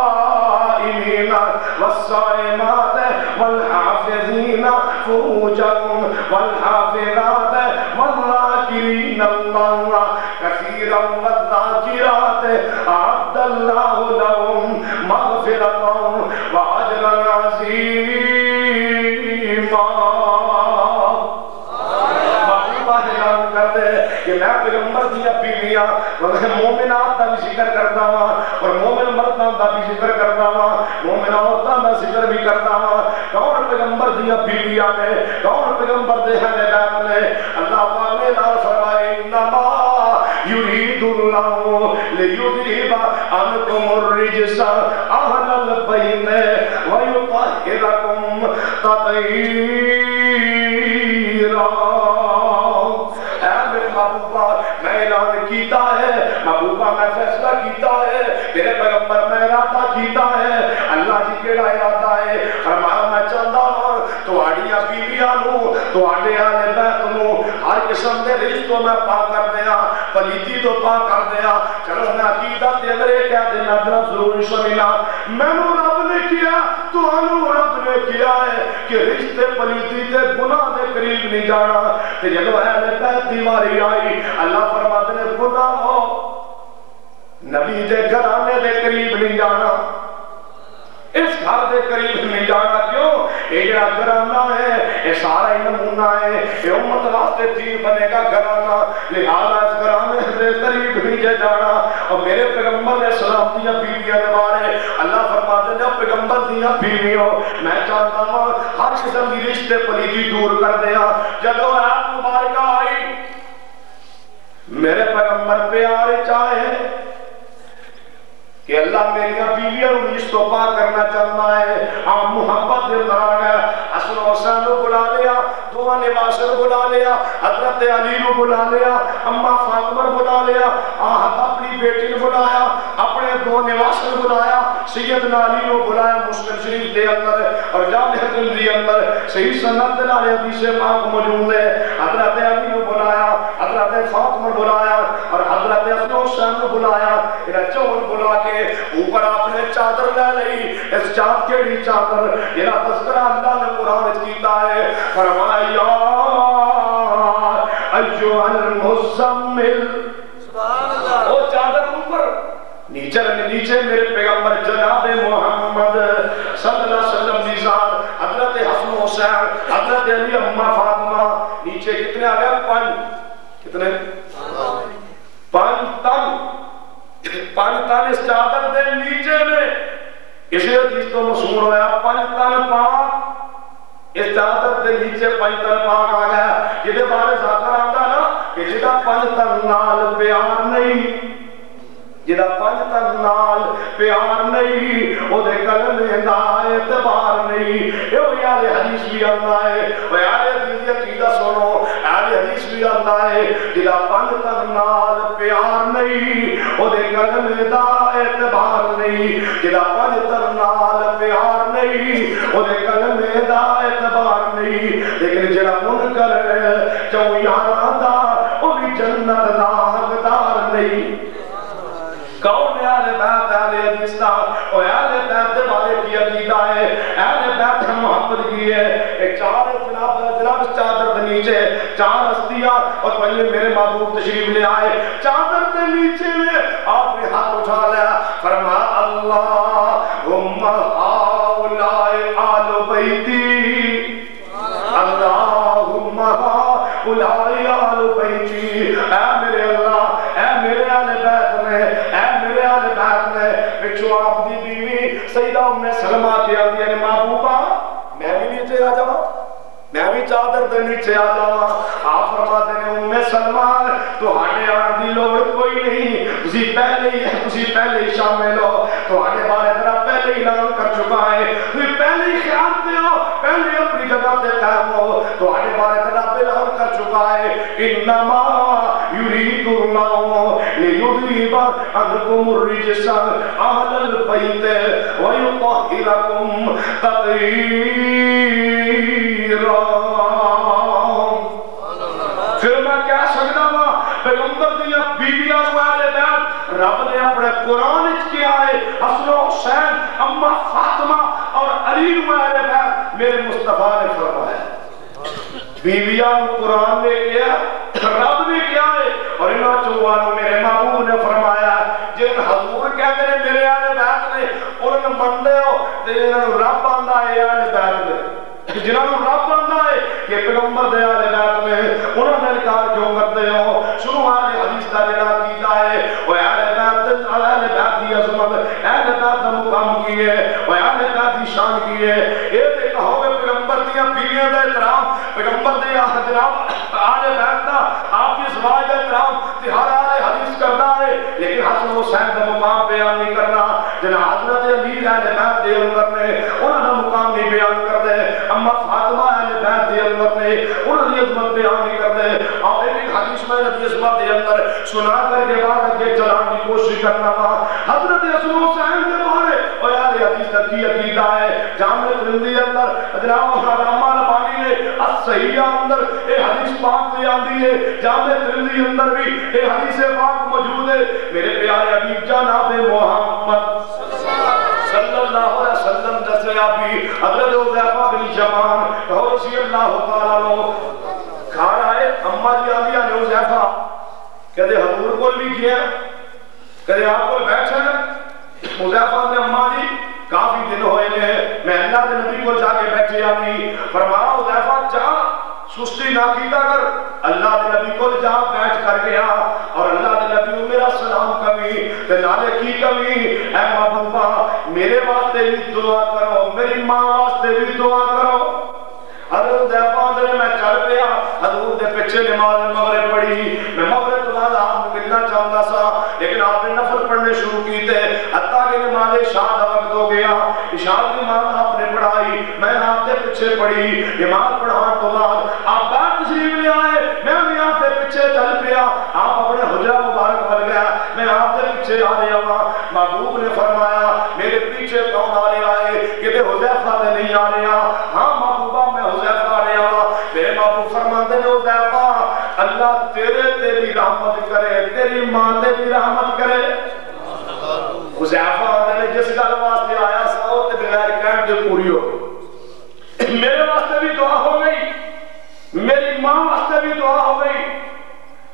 والصائمین والصائمات والحافظین فروجهم والحافظات والذاکرین اللہ كثيرا والذاكرات أعد الله لهم مغفرة وأجرا عظيما محبوبہ اعلان کر دے کہ میں پیغمبر دیا بیویاں مومنات دا بھی ذکر کرتا ہوں اور مومن مرداں دا بھی ذکر کرتا ہوں مومن عورتاں دا ذکر بھی کرتا ہوں کون پیغمبر دیا بیویاں نے کون پیغمبر دے اہل بیت نے اللہ پاک نے اعلان فرمایا انما يريد الله ليذهب عنكم الرجس أهل البيت ويطهركم تطهيرا اے میرے محبوبہ میں اعلان کیتا ہے محبوبہ میں فیصلہ کیتا ہے میرے پیغمبر میں ارادہ کیتا ہے اللہ جی کیڑا ارادہ ہے فرمایا میں چاہتا ہوں تواڈیاں بیویاں نوں تواڈے اہل بیت نوں ہر قسم دے رزق تو میں پاک کر دیا پلیتی تو پاک کر دیا چلو میں عقیدہ تے اندر ایک کہہ دینا طرف ضرور شاملہ میں نو رب نے کیا تو انو رب نے کیا ہے کہ رشتے پلیتی تے گناہ دے قریب نہیں جانا تے جدو اہل بیت دیواری آئی اللہ فرماتے نے گناہ ہو نبی دے گھرانے دے قریب نہیں جانا اس گھر دے قریب نہیں جانا کیوں یہ جڑا گھرانہ ہے اے سارا ہی نمونہ ہے، اے امت واسطے دین بنے گا گھرانا، لہذا اس گھرانے سے قریب بھیجے جانا۔ اور میرے پیغمبر نے سلام دیا بیویاں نے بارے، اللہ فرماتے ہیں پیغمبر دیا بیویوں میں چاہتا ہوں ہر قسم کی رشتے پلیدی دور کر دیا۔ جب وہ آیت مبارکہ آئی میرے پیغمبر پیارے چاہے کہ اللہ میری بیویوں رشتوں پا کرنا چاہتا ہے، ہم محبت دل رہا گیا، حسن و حسین کو بلا لیا، دو نواسر بلا لیا، حضرت علی کو بلا لیا، اماں فاطمہ بلا لیا، اپنی بیٹی کو بلایا، اپنے دو نواسر بلایا، سیدنا علی کو بلایا، مسلم شریف دے اندر اور جامع ترمذی اندر صحیح سند دلالے حدیث پاک موجود ہے، حضرت علی کو بلایا، حضرت فاطمہ بلایا اور حضرت حسن و حسین کو بلایا، انہیں چون بلا کے اوپر آپ نے چادر لے لئی، اس چادر کیڑی چادر یہ تذکرہ اللہ نے قرآن کیتا ہے، فرمایا ایھا المزمل، وہ چادر اوپر نیچے میرے پیغمبر جناب محمد صلی اللہ علیہ وسلم کی ذات، حضرت حسن و حسین، حضرت علی، اماں فاطمہ، نیچے کتنے آ گئے؟ کتنے؟ 5 تن اس چادر دے نیچے میں، اسے حدیث تو مشہور ہویا 5 تن پاک، اس چادر دے نیچے 5 تن پاک آ گیا، جدے بارے ذاکر آتا نا کہ جدہ 5 تن نال پیار نہیں، جدہ 5 تن نال پیار نہیں، او دے کلمے دا اعتبار نہیں، یہ یار حدیث بھی اللہ ہے، وہ یار حدیث عقیدہ سنو، یار حدیث بھی اللہ ہے، جدہ 5 تن نال پیار نہیں، او دے کلمے دا اعتبار نہیں، جدہ 5 تن نال پیار نہیں، او دے کلمے دا اعتبار نہیں، لیکن جڑا منکر جو یاراں دا او بھی جنت دا حقدار نہیں۔ کون ہے اہل بیت؟ اہل حدیث دا، اور اہل بیت دے بارے کی عقیدہ ہے، اہل بیت ہم محبت کی ہے، ایک 4 جناب چادر دے نیچے 4 ہستیاں اور پہلے میرے محبوب تشریف لے آئے، چادر دے نیچے میں آپ نے ہاتھ اٹھا لیا، فرمایا اللہم ہؤلاء آل بیتی، اللہم ہؤلاء آل بیتی، اے میرے اللہ، اے میرے اہل بیت میں، اے میرے اہل بیت میں، پچھو آپ دی بیوی سیدہ ام سلمہ کی آدھی ہے محبوبہ میں بھی نیچے آ جاؤں، میں بھی چادر دے نیچے آ جاؤں، آپ فرماتے ہیں ام سلمہ تو ہانے آن دی لوڑ کوئی نہیں، تسی پہلے ہی شامل ہو، تو آنے بارے طرح پہلے ہی اعلان کر چکا ہے، تسی پہلے ہی خیال پہ ہو، پہلے اپنی جگہ پہ قائم ہو، تو آنے بارے طرح پہ اعلان کر چکا ہے، انما یرید اللہ لیذھب عنکم الرجس اہل البیت ویطہرکم تطہیرا۔ پھر میں کیا سکتا ہوں پیغمبر دیا بیویاں والے بیت رب نے اپنے قرآن کیا ہے، حسن و حسین، اماں فاطمہ اور علی والے بیت میرے مصطفیٰ نے فرمایا، بیویاں قرآن نے کیا، رب نے کیا ہے، اور انہاں چوانوں میرے محبوب نے فرمایا جن حضور کہتے ہیں میرے اہل بیت نے انہوں نے مندے ہو تے انہوں رب آندہ ہے اہل بیت میں، جنہوں نے رب آندہ ہے کہ پیغمبر دے اہل بیت میں انہوں نے انکار کیوں کرتے ہو؟ شروع آنے حدیث کا جنہ کیتا ہے وہ اہل بیت دی عظمت، اہل بیت دا مقام کی ہے، وہ اہل بیت دی شان کی ہے، یہ دے کہو گے پیغمبر دیا بیویاں دا احترام، پیغمبر دیا جناب اہل بیت دا آپ کی زواج دا احترام تہارا اہل حدیث کرنا ہے، لیکن حسن حسین دا مقام بیان نہیں کرنا، جنہ حضرت علی اہل بیت دے اندر نے انہوں نے مقام نہیں بیان کر دے، اما فاطمہ اہل بیت دے اندر نے انہوں نے عظمت بیان نہیں کر دے، اور ایک حدیث میں نبی عظمت دے اندر سنا کر کے بعد اگے چلان کی کوشش کرنا تھا، حضرت حسن حسین دے بارے اور اہل حدیث کی عقیدہ ہے، جامع ترمذی اندر جناب علامہ البانی نے الصحیح اندر یہ حدیث پاک لے آندی ہے، جامع ترمذی اندر بھی یہ حدیث پاک موجود ہے، میرے پیارے حبیب جناب محمد صلی اللہ علیہ وسلم جیسے آپ بھی حضرت حذیفہ بن یمان رضی اللہ تعالیٰ عنہ کھا رہا ہے، اماں جی آدھیا نے حذیفہ کہتے حضور کو بھی کیا کہتے آپ کو بیٹھا ہے، حذیفہ نے اماں جی کافی دن ہوئے ہیں میں اللہ کے نبی کو جا کے بیٹھے آگی، فرمایا حذیفہ جا سستی نہ کیتا کر. اللہ دے نبی کو جا بیٹھ کر گیا اور اللہ دے نبی میرا سلام کمی تے نالے کی کمی اے محبوبہ میرے واسطے بھی دعا کرو میری ماں واسطے بھی دعا کرو. حضرت حذیفہ نے میں چل پیا حضور دے پیچھے نماز مغرب پڑھی. میں مغرب تو بعد آپ کو ملنا چاہتا سا لیکن آپ نے نفل پڑھنے شروع کیتے حتیٰ کہ نماز عشاء کا وقت ہو گیا. عشاء کی نماز آپ نے پڑھائی میں آپ کے پیچھے پڑھی. نماز پڑھانے تو بعد آپ بات تشریف لے آئے میں بھی آپ کے پیچھے چل پیا. آپ اپنے حجرہ مبارک بن گیا میں آپ کے پیچھے آ رہا ہوں. محبوب نے فرمایا میرے پیچھے کون آ رہا ہے کہ حذیفہ نے نہیں آ رہا. ہاں محبوبہ میں حذیفہ آ رہا ہوں. میرے محبوب فرماتے ہیں حذیفہ اللہ تیرے بھی رحمت کرے تیری ماں تے بھی رحمت کرے. حذیفہ نے جس گل واسطے آیا سا وہ تے بغیر کہنے دے پوری ہو گئی. میرے واسطے بھی دعا ہو گئی میری ماں واسطے بھی دعا ہو گئی.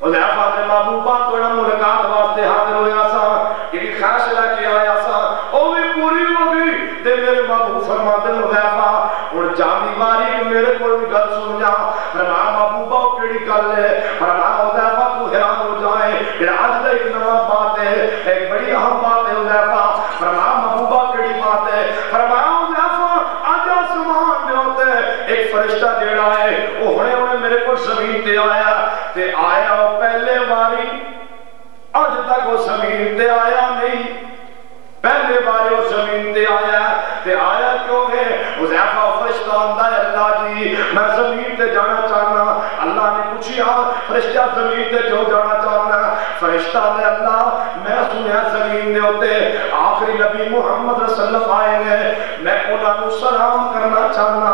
حذیفہ نے محبوبہ تو ملاقات واسطے حاضر ہویا سا کہ خواہش لے کے آیا سا وہ بھی پوری ہو گئی. تے میرے محبوب فرماتے ہیں حذیفہ ہن جانی واری میرے کول بھی گل سن جا. فرمایا محبوبہ وہ کیڑی گل ہے. فرمایا حذیفہ تو حیران ہو جائے کہ اج دا ایک نواں بات ہے ایک بڑی اہم بات ہے حذیفہ. فرمایا محبوبہ کیڑی بات ہے. فرمایا حذیفہ اج آسمان دے اوتے ایک فرشتہ جیڑا ہے وہ ہنے ہنے میرے کول زمین تے آیا تے آیا وہ پہلے واری اج تک وہ زمین تے آیا نہیں. پہلے بار وہ زمین تے آیا تے آیا کیوں ہے. حذیفہ فرشتہ آندا ہے اللہ جی میں زمین تے جانا چاہنا. اللہ نے پوچھا فرشتہ زمین تے کیوں جانا چاہنا. فرشتہ نے اللہ میں سنیا زمین دے اوتے آخری نبی محمد رسول اللہ آئے نے میں انہاں نوں سلام کرنا چاہنا.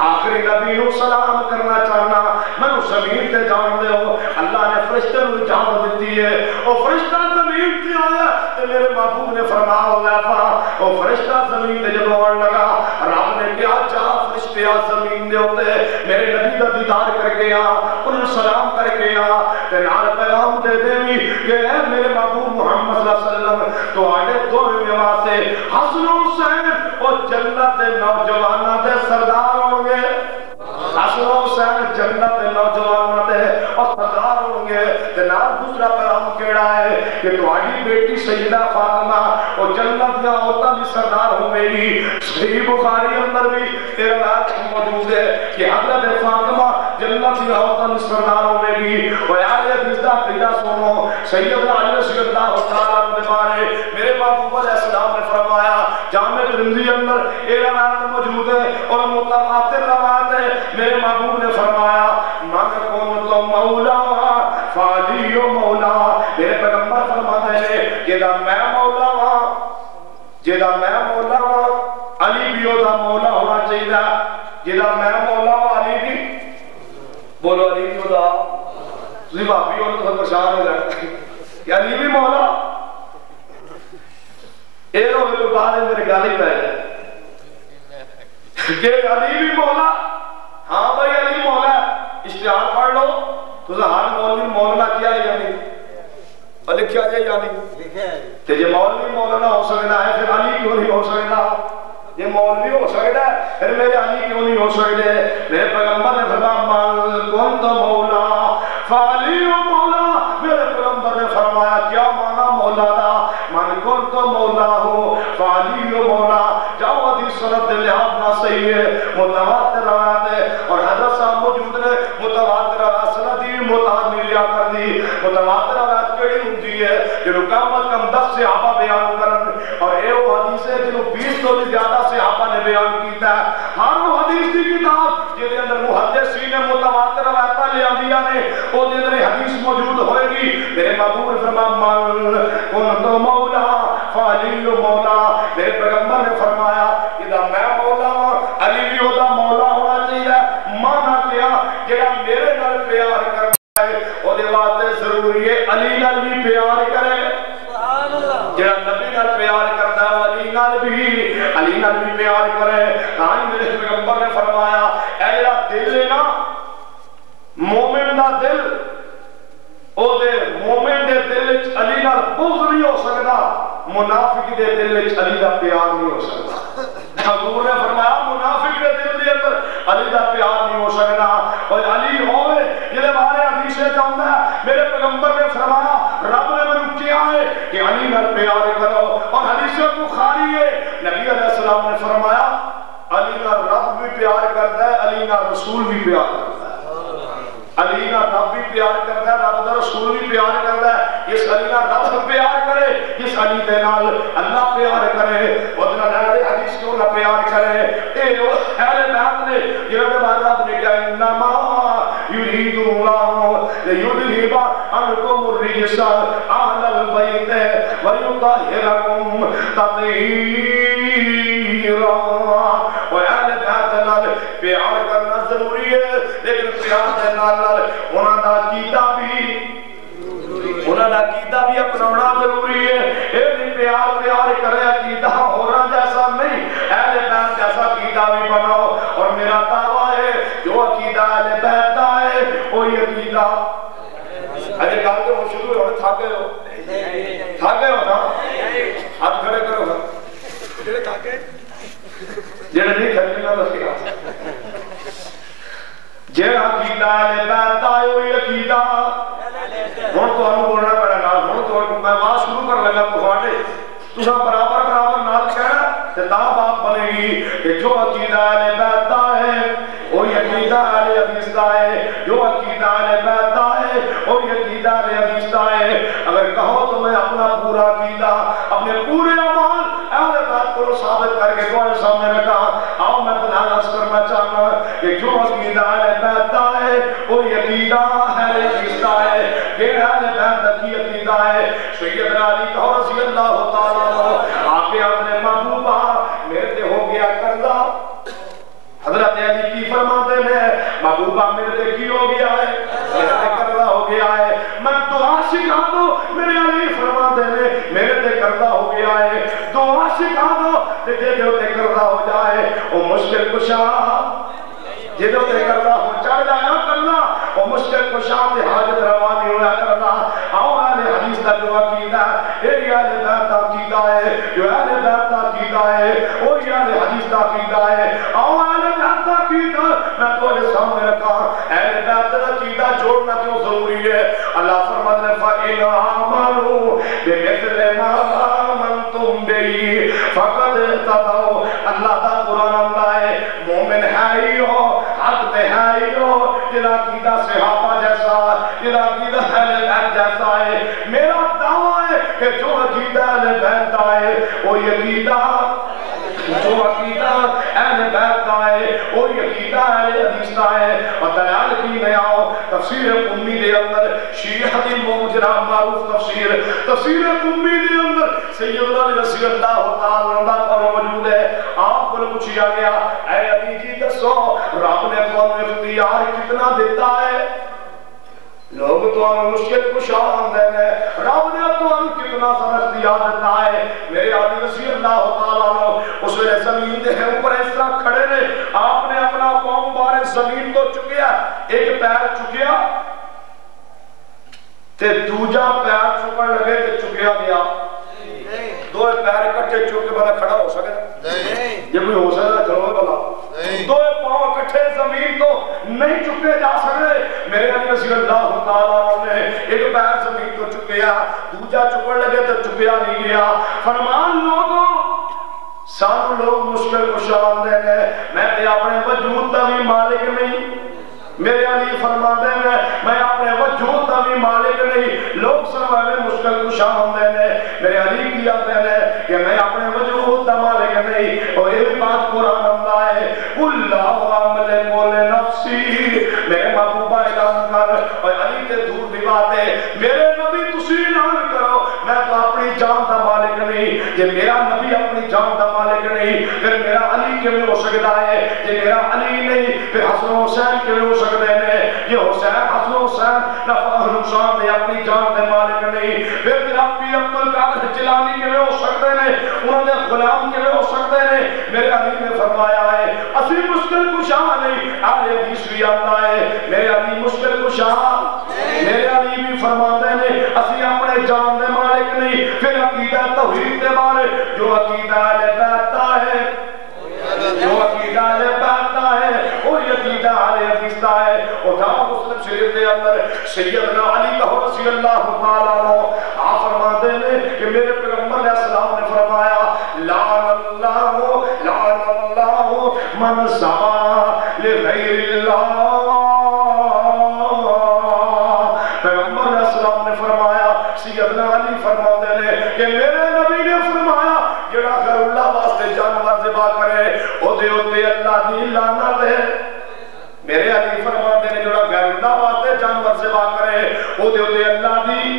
آخری نبی نو سلام کرنا چاہنا میں زمین تے جان دے ہو. اللہ نے فرشتے نو اجازت دیتی ہے وہ فرشتہ زمین تے آیا تے میرے محبوب نے فرمایا حذیفہ وہ فرشتہ زمین تے جب آن لگا رب نے کہا جا فرشتے آ زمین دے ہوتے میرے نبی دا دیدار کر کے آ انہوں سلام کر کے آ تے نال پیغام دے دے بھی کہ اے میرے محبوب محمد صلی اللہ علیہ وسلم تو آڑے دو نواسے حسن و حسین اور جنت دے نوجوانہ دے سردار ہوں گے. حسن و حسین جنت دے نوجوانہ دے اور سردار ہوں گے. جناب دوسرا پیغام کیڑا ہے کہ تمہاری بیٹی سیدہ فاطمہ اور جنت یا عورتیں بھی سردار ہوں گی. صحیح بخاری اندر بھی روایت موجود ہے کہ حضرت فاطمہ جنت یا عورتیں بھی سردار ہوں گی. اور آیت حدیث دا پیدا سنو سیدنا علی رضی اللہ تعالیٰ عنہ بارے میرے محبوب علیہ السلام نے فرمایا جامع ترمذی اندر یہ روایت موجود ہے اور متواتر روایت ہے. میرے محبوب نے فرمایا من کنت مولا فعلی مولا. میرے پیغمبر فرماتے ہیں جدا میں مولا ہاں جدا میں مولا ہاں علی بھی دا مولا ہونا چاہیے. جدا میں مولا ہاں علی بھی بولو علی بھی دا تسی بھابی ہو تو پریشان ہو جائے کہ علی بھی مولا اے رو میرے بعد میرے گالی پہ جائے کہ علی بھی مولا. ہاں بھائی علی مولا اشتہار پڑھ لو تو ہر مولوی مولانا کیا ہے یعنی اور لکھیا جائے یعنی تے جے مولوی مولانا ہو سکتا ہے پھر علی کیوں نہیں ہو سکتا. یہ مولوی ہو سکتا ہے پھر میرے علی کیوں نہیں ہو سکتے. میرے پیغمبر نے فرمایا من کنت مولا فعلی مولا. میرے پیغمبر نے فرمایا کیا مانا مولا دا من کنت مولا ہو فعلی مولا. جاؤ حدیث سند لحاظ نہ صحیح ہے متواتر روایت ہے اور حضرت صاحب موجود نے متواتر روایت سندی متعدد لیا کر دی. متواتر روایت کیڑی ہوندی ہے جنہوں کم از کم 10 صحابہ بیان کرن اور اے وہ حدیث ہے جنہوں 20 تو بھی زیادہ صحابہ نے بیان کیتا ہے. ہر وہ حدیث کی کتاب جہدے اندر محدثین متواتر روایت لے آندیاں نے او دے اندر حدیث موجود ہوئے گی. میرے محبوب نے فرمایا من کنت مولا فعلی مولا. میرے پیغمبر نے فرمایا اذا میں مولا ہوں علی بھی ہوتا مولا ہونا چاہیے. مانا کیا جڑا میرے نال پیار کرتا ہے او دے واسطے ضروری ہے علی نال بھی پیار کرے. جڑا نبی نال پیار کرتا ہے علی نال بھی پیار کرے. کہیں میرے پیغمبر نے فرمایا اے جڑا دل ہے نا مومن دا دل او دے مومن دے دل وچ علی نال بغض نہیں ہو سکتا منافق دے دل وچ علی دا پیار نہیں ہو سکتا. حضور نے فرمایا منافق دے دل دے اندر علی دا پیار نہیں ہو سکتا اور علی ہوئے جلے بارے حدیثے چاہتا ہے میرے پیغمبر نے فرمایا رب نے میں کیا ہے کہ علی نال پیار کرو اور حدیث بخاری ہے نبی علیہ السلام نے فرمایا علی نال رب بھی پیار کرتا ہے علی نال رسول بھی پیار کرتا ہے علی نال رب بھی پیار کرتا ہے رب دا رسول بھی پیار کرتا ہے اس علی نال رب پیار کرے اس علی دے نال اللہ پیار کرے اور نال حدیث کیوں نہ پیار کرے اے وہ اہل بیت نے جنہوں نے بعد رب نے کہا انما یرید اللہ لیذہب عنکم الرجس اہل البیت ویطہرکم تطہیرا اور اہل بیت نال پیار کرنا ضروری ہے لیکن پیار دے نال انہاں دا عقیدہ بھی اپنانا ضروری ہے اے نہیں پیار کرے عقیدہ ہونا جیسا نہیں اہل بیت جیسا عقیدہ بھی بناؤ اور میرا دعویٰ ہے جو عقیدہ اہل بیت کا ہے وہی عقیدہ اجے گل تو شروع ہونے تھک گئے ہو نا ہاتھ کھڑے کرو گا جڑے نہیں کھڑے نہ دسیا جڑا عقیدہ اہل بیت کا ہے وہی عقیدہ ہن تانوں بولنا پڑے گا ہن تو میں بات شروع کر لگا تہاڈے تساں برابر نال کہنا تے تا بات بنے گی کہ جو عقیدہ اہل بیت کا ہے وہی عقیدہ اہل حدیث کا ہے جو عقیدہ اہل بیت کا ہے وہی عقیدہ اہل حدیث کا ہے اگر کہو تو میں اپنا پورا عقیدہ اپنے پورے اعمال اہل بیت کو ثابت کر کے تمہارے سامنے رکھا آؤ میں دلال عرض کرنا چاہتا ہوں کہ جو عقیدہ اہل بیت کا ہے وہی عقیدہ اہل حدیث کا ہے کہ اہل بیت کی عقیدہ ہے سیدنا علی کا رضی اللہ تعالیٰ عنہ آپ کے اپنے محبوبہ میرے تے ہو گیا قرضہ حضرت علی کی فرماتے ہیں محبوبہ میرے تے کی ہو گیا ہے میرے تے قرضہ ہو گیا ہے میں دعا سکھا دو میرے علی فرماتے ہیں میرے تے قرضہ ہو گیا ہے دعا سکھا دو کہ جے تے قرضہ ہو جائے وہ مشکل کشا جدوں تے قرضہ ہو چڑھ جایا کرنا وہ مشکل کشا تے حاجت روا نہیں ہوا کرنا آؤ اہل حدیث کا جو عقیدہ ہے اے اہل بیت کا عقیدہ ہے جو اہل بیت کا عقیدہ ہے وہی اہل حدیث کا عقیدہ ہے آؤ اہل بیت کا عقیدہ میں تمہارے سامنے رکھا اہل بیت کا عقیدہ جوڑنا کیوں ضروری ہے اللہ فرماتے ہیں فَإِنْ آمَنُوا بِمِثْلِ مَا آمَنْتُمْ بِهِ فَقَدْ اهْتَدَوْا اللہ کا قرآن اللہ ہے مومن ہے ہی ہو حق پہ ہے ہی ہو جنہاں عقیدہ صحابہ جیسا جنہاں عقیدہ اہل بیت جیسا ہے میرا دعویٰ ہے کہ جو عقیدہ اہل بیت کا ہے وہی عقیدہ جو عقیدہ اہل بیت کا ہے وہی عقیدہ اہل حدیث کا ہے اور دلال کی میں آؤ تفسیر امی دے اندر شیعہ جناب معروف تفسیر امی دے اندر سیدنا علی رضی اللہ تعالیٰ عنہ پر موجود ہے آپ کو پوچھا گیا اے علی جی دسو رب نے تمہیں اختیار کتنا دیتا ہے لوگ تو ہم مشکل کشا آندے ہیں رب نے تو ہم کتنا سا اختیار دیتا ہے میرے علی رضی اللہ تعالیٰ عنہ اس ویلے زمین دے اوپر اس طرح کھڑے نے آپ نے اپنا قوم بارے زمین تو چکیا ایک پیر چکیا تے دوجا پیر چکن لگے تے چکیا گیا دو پیر اکٹھے چک کے بڑا کھڑا ہو سکے یہ کوئی ہو سکتا کھڑو بلا دو پاؤں اکٹھے زمین تو نہیں چکے جا سکتے میرے علی رضی اللہ تعالیٰ عنہ نے ایک پیر زمین تو چکیا دوجا چکن لگے تو چکیا نہیں گیا فرمان لوگوں سب لوگ مشکل کشا آندے ہیں میں تے اپنے وجود کا بھی مالک نہیں میرے علی فرماتے ہیں میں اپنے وجود کا بھی مالک نہیں لوگ سب میں مشکل کشا آندے ہیں میرے علی کی آتے ہیں کہ میں اپنے وجود کا مالک نہیں اور یہ بات قرآن اللہ ہے اللہ عمل مول نفسی میرے محبوبہ اعلان کر اور علی کے دور بھی بات ہے میرے نبی تسی اعلان کرو میں تو اپنی جان کا مالک نہیں یہ میرا نبی اپنی جان کا مالک نہیں پھر میرا علی کیوں ہو سکتا ہے یہ میرا علی نہیں پھر حسن حسین کیوں ہو سکتے ہیں یہ حسین حسن حسین نفع نقصان نے اپنی جان کے مالک نہیں پھر میرا پیر عبد القادر جیلانی کیوں ہو سکتے ہیں انہوں نے غلام کیوں ہو سکتے ہیں میرے علی نے فرمایا ہے اسی مشکل کشا نہیں اہل حدیث بھی آتا ہے میرے علی مشکل کشا میرے علی بھی فرماتے ہیں اسی اپنے جان دے مالک نہیں پھر عقیدہ توحید دے بارے جو عقیدہ اہل بیت کا ہے جو عقیدہ اہل بیت کا ہے وہ اندر سیدنا علی کہو رضی اللہ تعالیٰ عنہ آپ فرماتے ہیں کہ میرے پیغمبر علیہ السلام نے فرمایا لعن اللہ من ذبح لغیر اللہ. پیغمبر علیہ السلام نے فرمایا سیدنا علی فرماتے ہیں کہ میرے نبی نے فرمایا جڑا غیر اللہ واسطے جانور ذبح کرے او دے اللہ دی لعنت ہے. میرے علی فرماتے ہیں جڑا غیر اللہ واسطے جانور ذبح کرے او دے اللہ دی.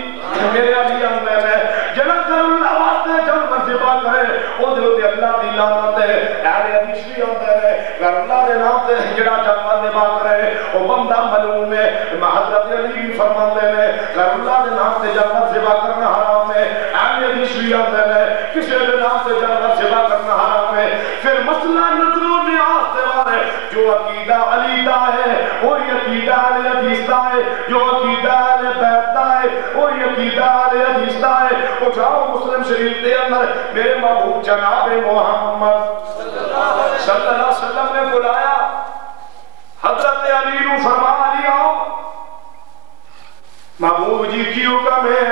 میرے علی اندر ہے جڑا غیر اللہ واسطے جانور ذبح کرے او دے اللہ دی لعنت ہے. اہل حدیث بھی اندر ہے غیر اللہ دے نام تے جڑا جانور ذبح کرے او بندہ ملعون ہے. حضرت علی بھی فرماتے ہیں غیر اللہ دے نام تے جانور ذبح کرنا حرام ہے. اہل حدیث بھی اندر ہے کسی دے نام تے جانور ذبح کرنا حرام ہے. پھر مسئلہ نظر و نیاز دے بارے جو عقیدہ علی دا ہے وہی عقیدہ اہل حدیث دا ہے. جو عقیدہ اہل بیت دا ہے وہی عقیدہ اہل حدیث دا ہے. اٹھاؤ مسلم شریف دے اندر میرے محبوب جناب محمد صلی اللہ علیہ وسلم نے بلایا حضرت علی نو فرما لیا محبوب جی کی حکم ہے.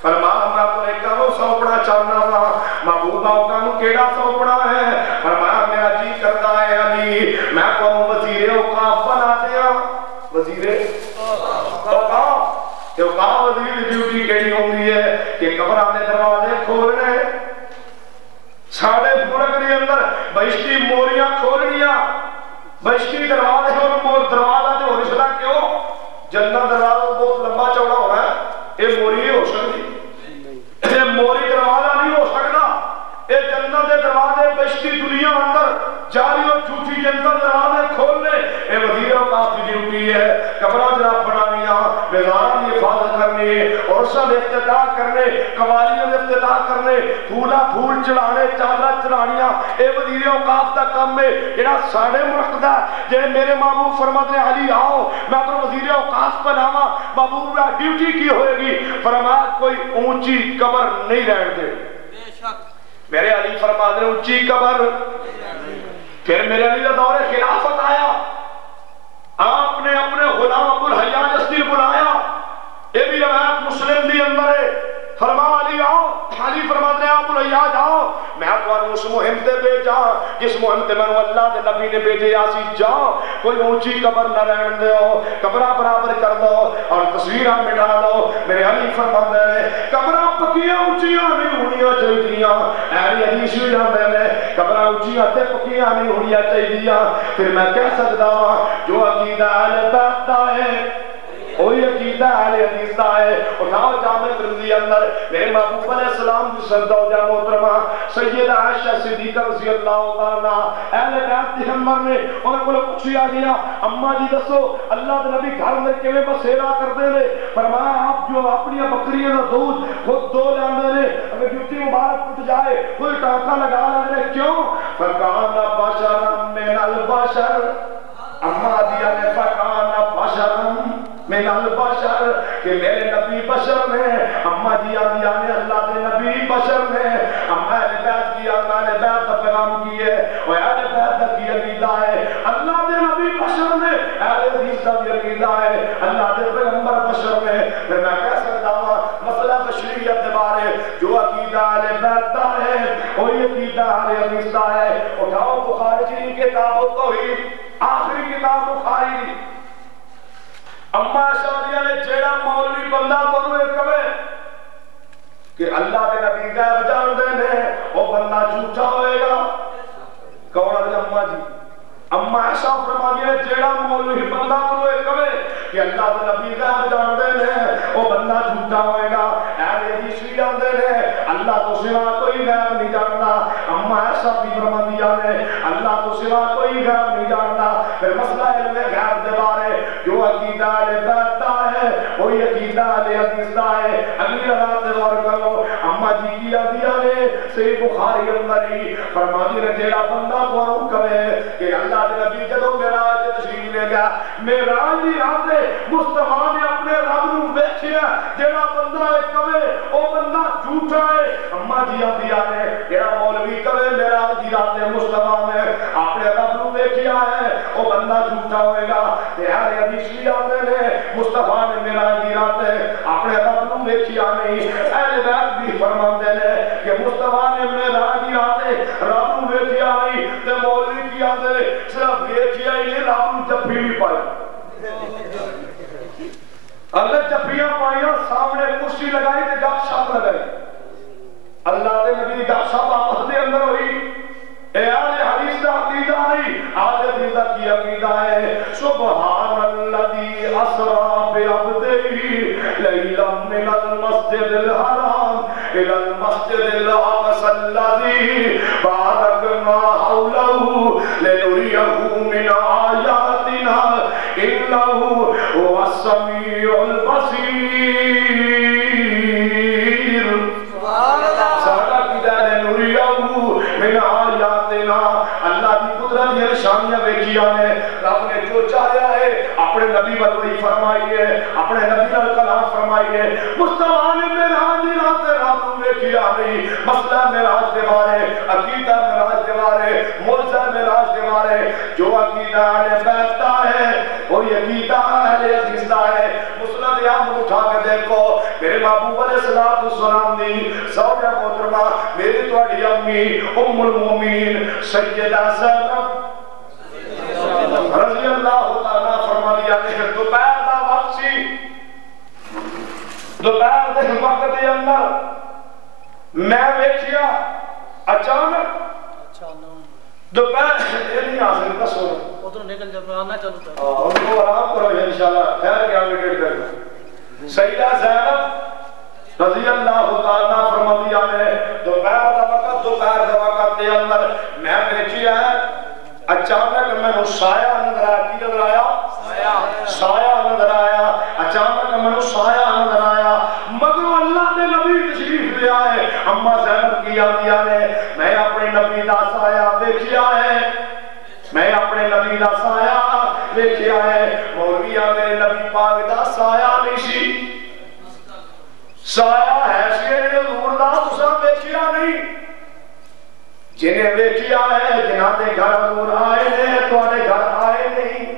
فرما میں اپنے کہو سونپنا چاہنا وا. محبوب حکم کیڑا سونپنا ہے؟ فرمایا میرا جی کرتا ہے علی میں کو وزیر اوقاف بنا دیا. وزیر اوقاف وزیر دی ڈیوٹی کیڑی ہوندی ہے کہ قبراں دے دروازے کھولنے ساڑھے ملک دے اندر بہشتی موریاں کھولنیاں. بہشتی دروازے اور دروازہ جو رشتہ کیوں جنت دروازہ بہت لمبا چوڑا ہو رہا ہے. یہ موری ہو سکتی یہ موری دروازہ نہیں ہو سکتا. یہ جنت دے دروازے بہشتی دنیا اندر جاری اور جھوٹی جنت دروازے کھولنے یہ وزیر اوقاف کی ڈیوٹی ہے. قبریں جناب بنانیاں مزاروں کی حفاظت کرنی عرصہ میں افتتاح کرنے قوالیوں میں افتتاح کرنے پھولا پھول چڑھانے چادرہ چڑھانیاں اے وزیر اوقاف دا کام ہے جڑا ساڑھے ملک دا جڑے میرے محبوب فرماتے ہیں علی آؤ میں اپنا وزیر اوقاف بناواں. محبوب کا ڈیوٹی کی ہوئے گی؟ فرمایا کوئی اونچی قبر نہیں رہن دے. میرے علی فرماتے ہیں اونچی قبر. پھر میرے علی کا دور خلافت آیا آپ نے اپنے غلام ابو الحیاج اسدی بلایا. یہ بھی روایت مسلم دی اندر ہے. فرما علی آؤ. علی فرماتے ہیں ابو الحیاج آؤ میں تمہیں اس مہم تے بھیجا جس مہم تے میں اللہ دے نبی نے بھیجے آسی. جاؤ کوئی اونچی قبر نہ رہن دو قبراں برابر کر دو اور تصویراں مٹا دو. میرے علی فرماتے ہیں قبراں پکیاں اونچیاں نہیں ہونیاں چاہیے. اہل حدیث بھی جانتے ہیں قبراں اونچیاں تے پکیاں نہیں ہونیاں چاہیے. پھر میں کہہ سکتا ہوں جو عقیدہ اہل بیت دا ہے وہی عقیدہ اہل حدیث دا ہے. اٹھاؤ جامع ترمذی اندر میرے محبوب علیہ السلام کی سردوجہ محترمہ سیدہ عائشہ صدیقہ رضی اللہ تعالیٰ اہل بیت کے ہمبر نے انہیں کو پوچھا گیا اماں جی دسو اللہ دے نبی گھر میں کیویں بسیرا کرتے ہیں؟ فرمایا آپ جو اپنی بکریوں کا دودھ خود دو لیندے نے اگر جوتی مبارک ٹوٹ جائے کوئی ٹانکا لگا لیندے نے کیوں؟ فکان بشر من البشر. اماں دیا نے فکان بشر من البشر کہ میرے نبی بشر نے. اماں جی آدیا نے اللہ کے نبی بشر نے. اماں نے بیعت کیا اللہ نے بیعت کا پیغام کی ہے اور اہل بیعت کی عقیدہ ہے اللہ کے نبی بشر نے. اہل حدیث کا بھی عقیدہ ہے اللہ کے پیغمبر بشر نے. پھر میں کہہ سکتا ہوں مسئلہ تشریعیت کے بارے جو عقیدہ اہل بیعت کا ہے وہی عقیدہ اہل حدیث کا ہے. اٹھاؤ بخاری شریف کی کتاب التوحید آخری کتاب بخاری دی. اماں شادیہ نے جیڑا مولوی بندہ بنو ایک کبھے کہ اللہ کے نبی غیب جان دے نے وہ بندہ جھوٹا ہوئے گا. کون ہے اماں جی؟ اماں ایسا فرما دیا جیڑا مولوی بندہ بنو ایک کبھے کہ اللہ کے نبی غیب جان دے نے وہ بندہ جھوٹا ہوئے گا. اہل حدیث بھی جانتے ہیں اللہ تو سوا کوئی غیب نہیں جانتا. اماں ایسا بھی فرما دیا نے اللہ تو سوا کوئی غیب نہیں جانتا. پھر مسئلہ علم غیب دے بارے جو عقیدہ اہل بیت دا ہے وہی عقیدہ اہل حدیث دا ہے. اگلی روایت غور کرو اماں جی کی دیا نے صحیح بخاری اندر ہی فرما دی نے جیڑا بندہ کو کہے کہ اللہ کے نبی جدوں معراج تشریف لے گیا معراج دی رات مصطفیٰ نے اپنے رب نو ویکھیا جیڑا بندہ کہے او بندہ جھوٹا ہے. اماں جی دیا نے جیڑا مولوی کہے معراج دی رات مصطفیٰ نے اپنے رب نو ویکھیا ہے او بندہ جھوٹا ہوئے گا. اہل حدیث بھی آتے ہیں مصطفیٰ نو ویکھیا نہیں. اہل بیت بھی فرماندے نے کہ مصطفیٰ نے معراج دی رات رب نو ویکھیا نہیں تے مولوی کی آندے نے صرف ویکھیا ہی نہیں رب نو جفی بھی پائی. اللہ جفیاں پائیاں سامنے کرسی لگائی تے گپ شپ لگائی. اللہ دے نبی گپ شپ آپس دے اندر ہوئی. اے آل حدیث دا عقیدہ نہیں, آل حدیث دا کی عقیدہ ہے. سبحان الذی اسرا بعبدہ لیلا من المسجد الحرام الى المسجد الاقصى الذي باركنا حوله لنريه من آياتنا انه هو السميع البصير. نشانیاں ویکھیاں نے. رب نے جو چاہیا ہے اپنے نبی پر وہی فرمائی ہے, اپنے نبی نال کلام فرمائی ہے. مصطفیٰ نے معراج دی رات رب نو ویکھیا نہیں. مسئلہ معراج دے بارے, عقیدہ معراج دے بارے, موعظہ معراج دے بارے جو عقیدہ اہل بیت دا ہے وہی عقیدہ اہل حدیث دا ہے. مسند احمد اٹھا کے دیکھو, میرے محبوب علیہ الصلوۃ والسلام دی زوجہ محترمہ میری تہاڈی امی ام المومنین سیدہ زینب رضی اللہ تعالیٰ فرما دیا کہ دوپہر دا وقت سی. دوپہر دے وقت دے اندر میں ویکھیا اچانک دوپہر یہ نہیں آ سکتا سونا ادھر نکل جب آنا چلو ان کو آرام کرو انشاءاللہ خیر کیا ویٹ کرنا. سیدہ زینب رضی اللہ تعالیٰ فرما دیا نے دوپہر دا وقت دے اندر میں ویکھیا اچانک میں سایہ نظر آیا. کی نظر آیا؟ سایہ نظر آیا. اچانک میں سایہ نظر آیا. مگر اللہ دے نبی تشریف لے آئے. اما زینب کی آدیا نے میں اپنے نبی دا سایہ دیکھیا ہے, میں اپنے نبی دا سایہ دیکھیا ہے. مولوی میرے نبی پاک دا سایہ نہیں سی. سایہ ہے سی حضور دا تساں دیکھیا نہیں. جنہیں ویکھیا ہے جنہاں دے گھر حضور آئے نے تواڈے گھر آئے نہیں.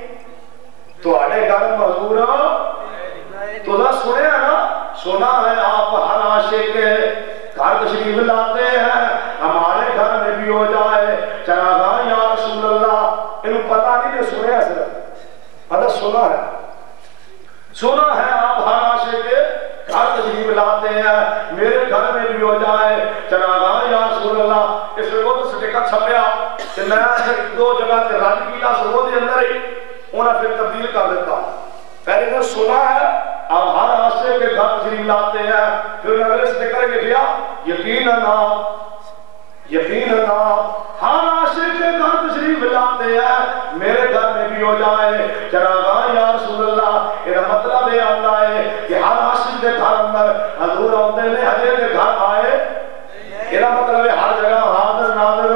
تواڈے گھر حضور تو سنیا نا, سنا ہے آپ ہر عاشق کے گھر تشریف لاتے ہیں. ہمارے گھر میں بھی ہو جائے چراغاں یا رسول اللہ. انہوں پتہ نہیں کہ سنیا صرف پتہ سنا ہے. سنا ہے آپ ہر عاشق کے گھر تشریف لاتے ہیں. میرے گھر میں بھی ہو جائے چراغاں یا رسول اللہ. اس وقت سٹیکہ چھپیا کہ میں دو جگہ تے راجی کی لاس وہ دے اندر ہی انہاں پھر تبدیل کر دیتا. پہلے نے سنا ہے اب ہر عاشق کے گھر تشریف لاتے ہیں. پھر اگلے سٹیکر کے لیا یقیناً ہر عاشق کے گھر تشریف لاتے ہیں. میرے گھر میں بھی ہو جائے چراغاں یا رسول اللہ. یہ مطلب یہ آتا ہے کہ ہر عاشق کے گھر اندر حضور آتے نے حضرت کے گھر آئے. یہ مطلب ہے ہر جگہ حاضر ناظر,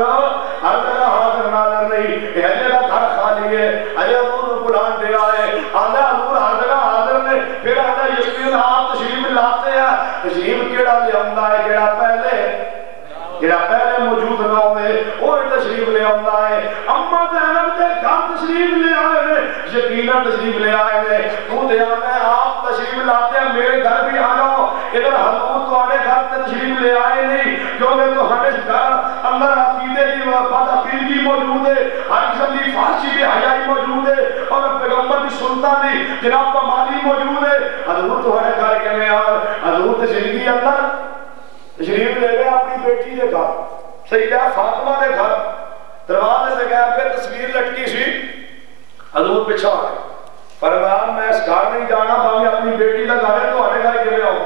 ہر جگہ حاضر ناظر نہیں. حضرت کا گھر خالی ہے. حضرت حضور بلان دے آئے آدھا حضور ہر جگہ حاضر نے. پھر آدھا یقین آپ تشریف لاتے ہیں. تشریف کیڑا لے آندا ہے جڑا پہلے موجود نہ ہوئے وہ تشریف لے آندا ہے. اما زینب دے گھر تشریف لے آئے نے, یقینا تشریف لے آئے نے. تو دے آنا ہے آپ تشریف لاتے ہیں میرے گھر بھی آ جاؤ. ادھر حضور تواڈے گھر تے تشریف لے آئے نہیں کیونکہ تواڈے گھر اندر عقیدے کی بد عقیدگی موجود ہے, ہر قسم کی فحاشی بے حیائی موجود ہے اور پیغمبر کی سنتاں دی جناب پامالی موجود ہے. حضور تواڈے گھر کیویں آ؟ حضور تے زندگی اندر تشریف لے گئے اپنی بیٹی دے گھر سیدہ فاطمہ دے گھر. دروازے سے گیا پہ تصویر لٹکی سی. حضور پیچھے آ گئے فرمایا میں اس گھر نہیں جانا باقی اپنی بیٹی کا گھر ہے. تواڈے گھر کیویں آؤ؟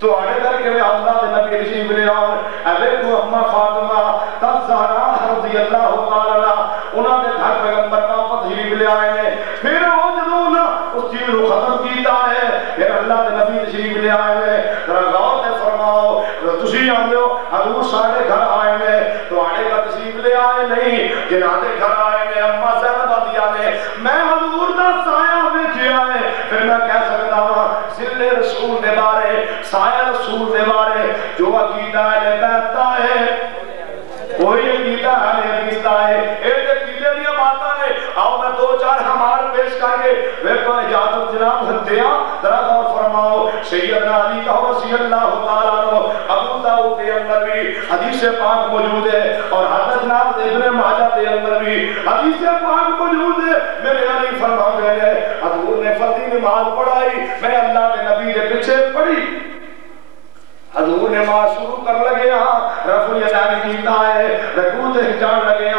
تواڈے گھر کیویں اللہ دے نبی تشریف لے آؤ. اے کو اما فاطمہ الزہرا رضی اللہ تعالی عنہا انہاں دے گھر پیغمبر پاک تشریف لے آئے نے. پھر وہ جدوں نا اس چیز کو ختم کیتا ہے پھر اللہ دے نبی تشریف لے آئے نے. ذرا غور سے فرماؤ تسی آندے ہو حضور سارے گھر آئے نے تواڈے گھر تشریف لے آئے نہیں. جنہاں دے گھر آئے نے اما زینب دیا نے میں حضور دا سایہ ویکھیا ہے. پھر میں کہہ سکتا ہوں ظل رسول دے بارے سایہ رسول دے بارے جو عقیدہ اہل بیت دا ہے وہی عقیدہ اہل حدیث دا ہے. ایک عقیدے دی باتاں نے آؤ میں دو چار ہمار پیش کر کے میرے کو اجازت جناب دیا. ذرا غور فرمائیں فرماؤ سیدنا علی کا رضی اللہ تعالیٰ عنہ ابو داؤد کے اندر بھی حدیث پاک موجود ہے اور حضرت جناب ابن ماجہ کے اندر بھی حدیث پاک موجود ہے میرے علی فرماتے ہیں حضور نے فرضی نماز پڑھائی میں اللہ کے نبی کے پیچھے پڑھی حضور نے نماز شروع کر لگے رفع الیدین کیتا ہے رکوع تے جان لگے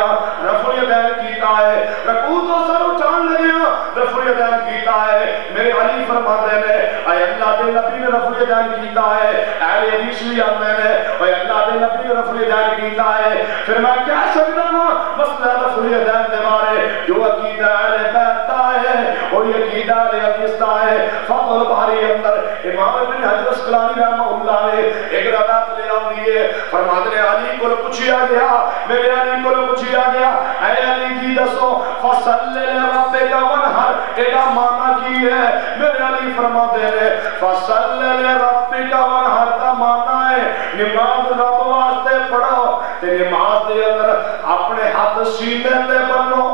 رفع الیدین کیتا ہے رکوع تو سر اٹھان لگے رفع الیدین کیتا ہے میرے علی فرماتے ہیں اے اللہ دے نبی نے رفع الیدین کیتا ہے اہل حدیث بھی آتے ہیں اے اللہ دے نبی نے رفع الیدین کیتا ہے پھر میں کیا سکتا ہوں مسئلہ رفع الیدین کے بارے جو عقیدہ اہل بیت کا ہے اور یہ عقیدہ اہل حدیث کا ہے فتح الباری اندر امام ابن حجر اسقلانی رحمہ اللہ نے ایک روایت لے آئی ہے فرماتے ہیں علی کو پوچھا گیا میرے علی کو پوچھا گیا اے علی جی دسو فصل لربک وانحر کا معنی کی ہے میرے علی فرماتے ہیں فصل لربک وانحر کا معنی ہے نماز رب واسطے پڑھو تے نماز دے اندر اپنے ہاتھ سینے تے بنو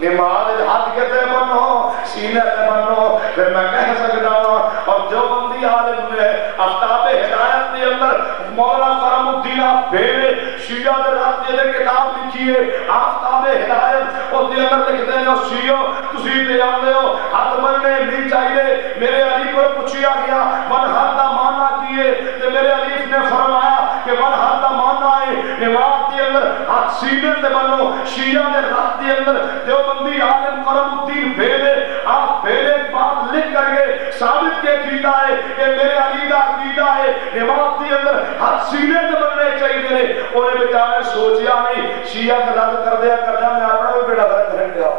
نماز ہاتھ کے تے بنو سینے تے بنو پھر میں کہہ سکتا ہوں اور جو بندی عالم نے آفتاب ہدایت کے اندر مولا کرم الدین بیوے شیعہ دے رات دے کتاب لکھی ہے آفتاب ہدایت اور دے اندر لکھتے ہیں شیعہ تسی تے آندے ہو ہاتھ بننے نہیں چاہیے میرے علی کو پوچھا گیا منحر دا معنی کی ہے تے میرے علی نے فرمایا کہ منحر دا معنی ہے نماز دے اندر ہاتھ سینے تے بنو شیعہ دے رات دے اندر دیوبندی عالم کرم الدین بیوے آپ بیوے بات لکھ کر کے ثابت کے کیتا ہے کہ میرے علی دا عقیدہ ہے نماز دی اندر ہاتھ سینے تے بننے چاہیے انہیں بیچارے سوچیا نہیں شیعہ کا رد کر دیا میں اپنا بھی بیڑا غلط کر دیا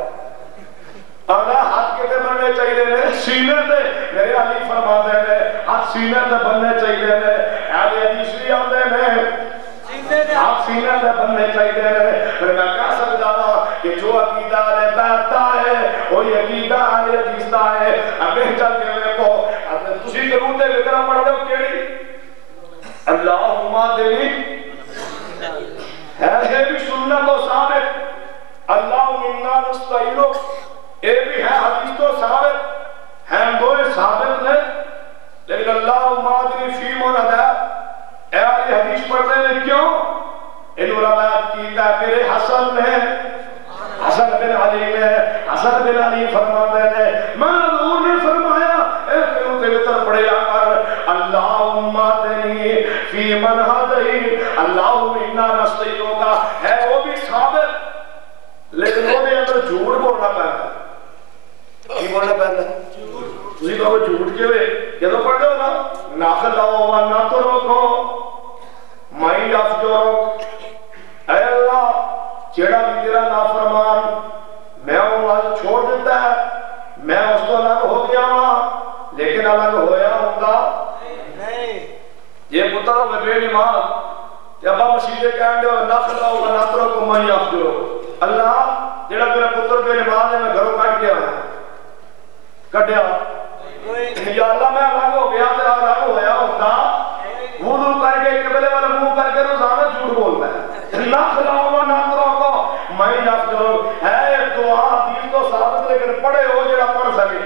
اگر ہاتھ کے تے بننے چاہیے سینے تے میرے علی فرماتے ہیں ہاتھ سینے تے بننے چاہیے اہل حدیث بھی آتے ہیں ہاتھ سینے تے بننے چاہیے پھر میں کہہ سکتا ہوں کہ جو عقیدہ اہل بیت کا ہے وہی عقیدہ اہل حدیث کا ہے اگے چل کے میرے کو تسی درود وکرا پڑھ دو کیڑی اللہم دلی ہے بھی سنت و ثابت اللہم انا نستعینک اے بھی ہے حدیث تو ثابت ہیں دو ثابت نے لیکن اللہم دلی فی من ہدایت اے علی حدیث پڑھنے میں کیوں ان روایت کیتا ہے میرے حسن نے حسن بن علی نے حسن بن علی فرماتے ہیں میں حضور نے فرمایا اے پھر تے وتر پڑھیا کر اللہم دلی فی من ہدیت اللہم انا نستعینک ہے وہ بھی ثابت لیکن وہ بھی اندر جھوٹ بولنا پڑتا کی بولنا پڑتا تسی کہو جھوٹ کیوں ہے یہ تو پڑھ دو نا ناخلو و نترکو مائی افجرک اے اللہ جیڑا بھی تیرا نافرمان میں وہ آج چھوڑ دیتا ہے میں اس کو الگ ہو گیا ہوں لیکن الگ ہویا ہوتا یہ پتر میں بے نماز جب آپ مسیحے کہیں دے نخلا و نترکو مائی افجرک اللہ جیڑا میرا پتر بے نماز ہے میں گھروں کٹ گیا ہوں کٹیا یا اللہ میں الگ ہو گیا تیرا الگ ہویا ہوتا وضو کر کے قبلے والا منہ کر کے روزانہ جھوٹ بولتا ہے نخلا و نترکو مائی افجرک ہے دعا دین تو ثابت لیکن پڑھے ہو جڑا پڑھ سکے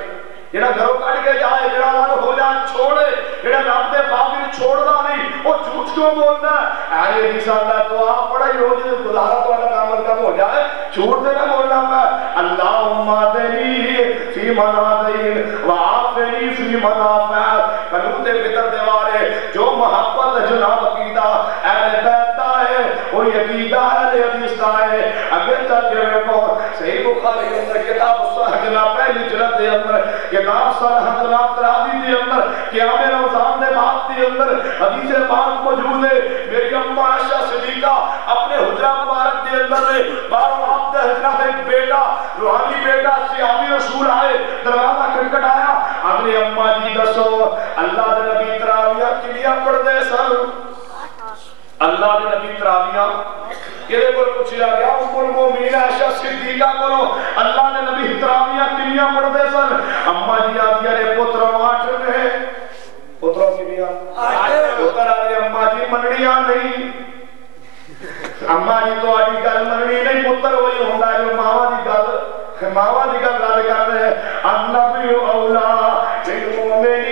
جڑا گھروں کٹ کے جائے جڑا الگ ہو جائے چھوڑے جڑا رب دے باقی چھوڑنا نہیں وہ جھوٹ کیوں بولتا ہے اے حدیث اللہ دعا پڑھائی ہو جائے گزارا تو الگ عمل کا ہو جائے جھوٹ دے نہ بولنا پہ اللہم دلی فی من ہدیت وعافنی فی من عافیت قنوت فطر دیوارے جو محبت جناب عقیدہ اہل بیت کا ہے وہ عقیدہ اہل حدیث کا ہے اگر چل کے میں کو صحیح بخاری کے اندر کتاب الصحیح جناب پہلی جلد دے اندر کتاب صحیح جناب تراویح دے اندر قیام رمضان دے بعد دے اندر حدیث پاک موجود ہے میری اماں عائشہ صدیقہ اپنے حجرہ مبارک دے اندر نے بارہ آپ دے حجرہ ایک بیٹا روحانی بیٹا صحابی رسول آئے دروازہ کھٹکھٹ آیا اپنی اماں جی دسو اللہ دے نبی تراویح کلیا پڑھ دے سر اللہ دے نبی تراویح کہے کو پوچھا گیا ام المومنین عائشہ صدیقہ کو اللہ نے نبی تراویح کلیا پڑھ دے سن اماں جی آتی ہے پتر آٹھ رہے پتروں کی بھی پتر آئے اماں جی منڑیاں نہیں اماں جی تو آٹھی گل منڑی نہیں پتر وہی ہوندہ ہے جو ماما دی گل رد کر رہے ہیں النبی اولا بالمومنین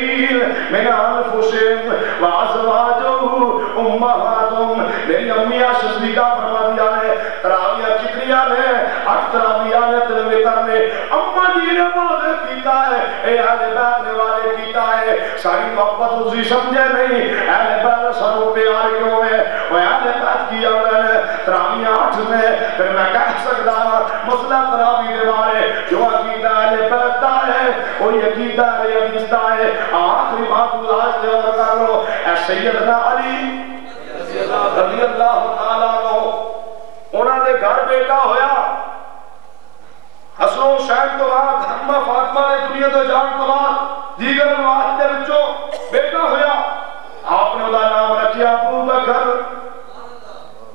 انفسہم وازواجہم امہاتہم. میری امی صدیقہ فرما دیا نے تراویہ کتنیاں نے 8 تراویہ نے تلویتر نے اما جی نے واضح کیتا ہے اے اہل بیت نے والے کیتا ہے ساری محبت اسی سمجھے نہیں اہل بیت ساروں پیار کیوں ہے وہ اہل بیت کی اولاد ہے تراویہ 8 میں پھر میں کہہ سکتا مسئلہ تراویہ دے بارے جو عقیدہ اہل بیت دا ہے وہ عقیدہ اہل حدیث دا ہے. آخری بات آج دے اور کر لو اے سیدنا علی رضی اللہ تعالیٰ عنہ انہوں نے گھر بیٹا ہویا حسن و حسین تو بعد اما فاطمہ نے دنیا تو جان تو بعد دیگر روایت دے وچوں بیٹا ہویا آپ نے انہا نام رکھیا ابو بکر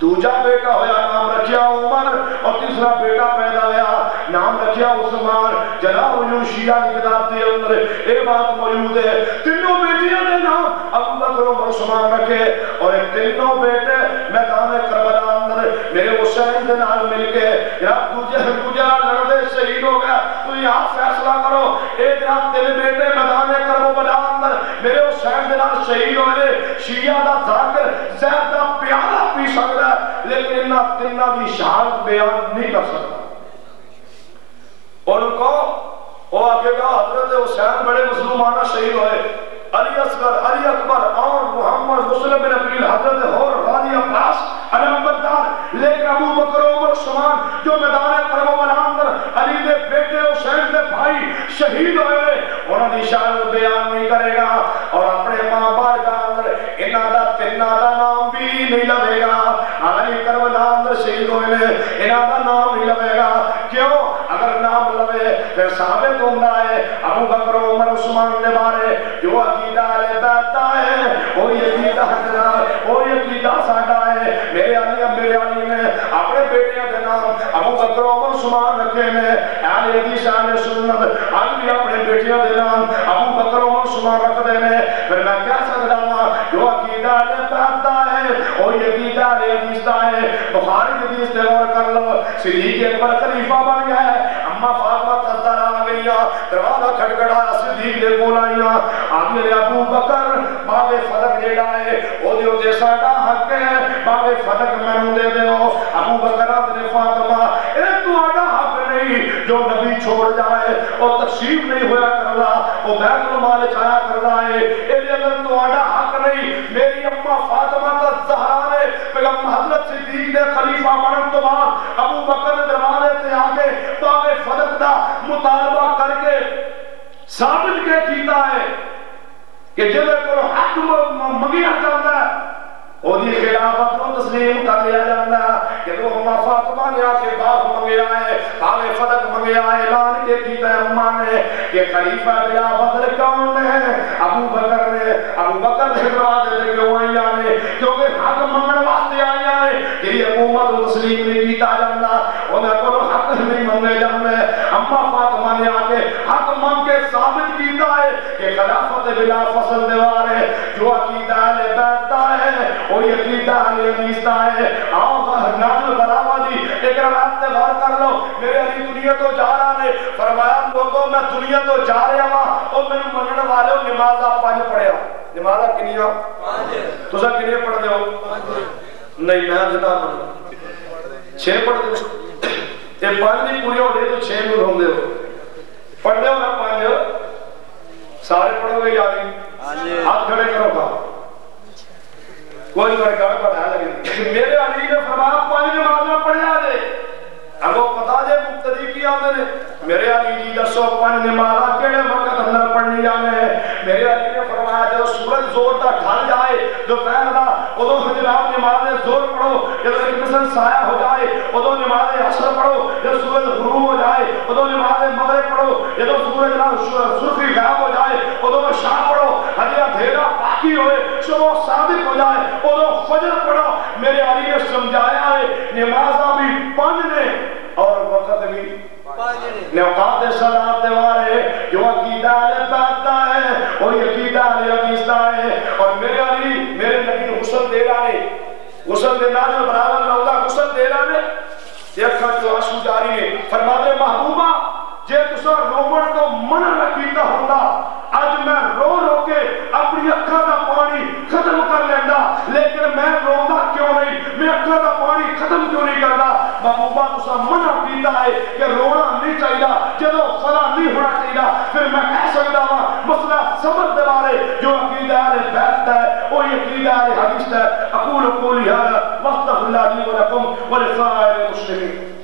دوجا بیٹا ہویا نام رکھیا عمر اور تیسرا بیٹا پیدا ہویا نام رکھیا عثمان. جناب شیعہ کی کتاب دے اندر ایک بات موجود ہے تینوں بیٹیاں نے نام ابو بکر عمر عثمان رکھے اور تینوں بیٹے میدان کربلا اندر میرے حسین دے نال مل کے جناب دوجے لڑتے شہید ہو گیا تو یہاں فیصلہ کرو ایک جناب تیرے بیٹے میدان کربلا اندر میرے حسین دے نال شہید ہوئے شیعہ دا ذاکر زید دا پیالہ پی سکتا ہے لیکن انہاں تینوں دی شہادت بیان نہیں کر سکتا. ان کو وہ آگے گا حضرت حسین بڑے مسلمانہ شہید ہوئے علی اصغر علی اکبر اور محمد مسلم بن عقیل حضرت حور غازی عباس علمبردار لیکن ابو بکر عمر عثمان جو میدان کربلا اندر علی دے بیٹے حسین دے بھائی شہید ہوئے انہوں نے شان بیان نہیں کرے گا اور اپنے ماں باپ کا اندر انہاں دا تیناں دا نام بھی نہیں لگے گا. علی کربلا اندر شہید ہوئے انہاں دا نام نہیں لگے گا. کیوں؟ اگر نام لگے پھر ثابت ہوتا ہے ابو بکر عمر عثمان نے بارے جو عقیدہ اہل بیت دا ہے وہ عقیدہ حقنا وہ عقیدہ ساڈا ہے. میرے علی نے اپنے بیٹیاں دے نام ابو بکر عمر عثمان رکھے نے اہل حدیث اہل سنت آج بھی اپنے بیٹیاں دے نام ابو بکر عمر عثمان رکھ دے نے. پھر میں کہہ سکتا ہوں جو عقیدہ اہل بیت دا ہے وہ عقیدہ اہل حدیث دا ہے. بخاری حدیث تے غور کر لو صدیق اکبر خلیفہ بن گیا ہے اما فاطمہ تزدار آ گئیاں دروازہ کھٹکھٹایا صدیق دے کول آئیاں آگے ابو بکر باب فلک جیڑا ہے او دیو تے ساڈا حق ہے باب فلک مینوں دے دیو. ابو بکر نے فاطمہ اے تہاڈا حق نہیں جو نبی چھوڑ جائے اور تشریف نہیں ہویا کردا او بیت المال چایا کردا ہے اے دے اندر تہاڈا حق نہیں. میری اما فاطمہ الزہرا نے پیغمبر حضرت صدیق دے خلیفہ بنن تو بعد ابو بکر دے دروازے تے آ کے باب فلک دا مطالبہ کر کے ثابت کے کیتا ہے کہ جب کوئی حق منگیا جاتا ہے وہ دی خلافت کو تسلیم کر لیا جاتا ہے کہ وہ اما فاطمہ نے آ کے باپ منگیا ہے باب فلک منگیا ہے اعلان کے کیتا ہے اما نے کہ خلیفہ خلافت کون ہے ابو بکر نے. ابو بکر نے دروازے تے کیوں آئیاں نے کیونکہ حق منگن واسطے آئیاں نے کہ حکومت کو تسلیم نہیں کیتا جاتا انہاں کو حق نہیں منگے جاندے. اما فاطمہ نے آ کے حق منگ کے ثابت کیتا ہے کہ خلافت بلا فصل دیوار ہے جو عقیدہ اہل بیت دا ہے وہ عقیدہ اہل حدیث دا ہے. آؤ نازل براوا دی ایک روایت تے غور کر لو میرے علی دنیا تو جا رہا نے فرمایا لوگوں میں دنیا تو جا رہا ہاں اور میرے منن والے نمازاں 5 پڑھیا نمازاں کنیاں 5 تساں کنیاں پڑھدے ہو نہیں میں جنا من 6 پڑھدے ہو تے 5 نہیں پوری ہو گئی تو 6 نوں ہوندے ہو پڑھدے ہو نا 5 سارے پڑھو گے یاری ہاتھ کھڑے کرو گا کوئی فرق نہیں پڑھا لگے میرے علی نے فرمایا 5 نمازاں پڑھیا دے اب وہ پتا جے مقتدی کی آدھے نے میرے علی جی دسو 5 نمازاں کیڑے وقت اندر پڑھنی جانے. میرے علی نے فرمایا جب سورج زور دا ڈھل جائے دوپہر دا ادو جناب نماز زور پڑھو جب ایک مثل سایہ ہو جائے ادو نماز عصر پڑھو جب سورج غروب ہو جائے ادو نماز مغرب پڑھو جب سورج سرخی غائب ہو جائے ادو شام پڑھو ہجے اندھیرا باقی ہوئے صبح صادق ہو جائے ادو فجر پڑھو. میرے علی نے سمجھایا ہے نمازاں بھی 5 نے اور وقت بھی نوقات صلاة دیوارے جو عقیدہ اہل بیت دا ہے وہ عقیدہ اہل حدیث دا ہے. اور میرے علی میرے نبی غسل دے رہا ہے غسل دے نازل براول روضہ غسل دے رہا ہے دیکھا جو آنسو جاری ہے فرماتے محبوبہ جے تسا رومن تو منع نہ کیتا ہوتا اج میں رو رو کے اپنی اکھاں دا ختم کیوں نہیں کرنا؟ محبوبہ تسا منع کیتا ہے کہ رونا نہیں چاہیے، جدو صلاح نہیں ہونا چاہیے، پھر میں کہہ سکتا ہوں مسئلہ صبر دے بارے جو عقیدہ اہل بیت ہے وہ عقیدہ اہل حدیث ہے۔ اقول قولی ھذا واستغفر اللہ لی ولکم ولسائر المسلمین۔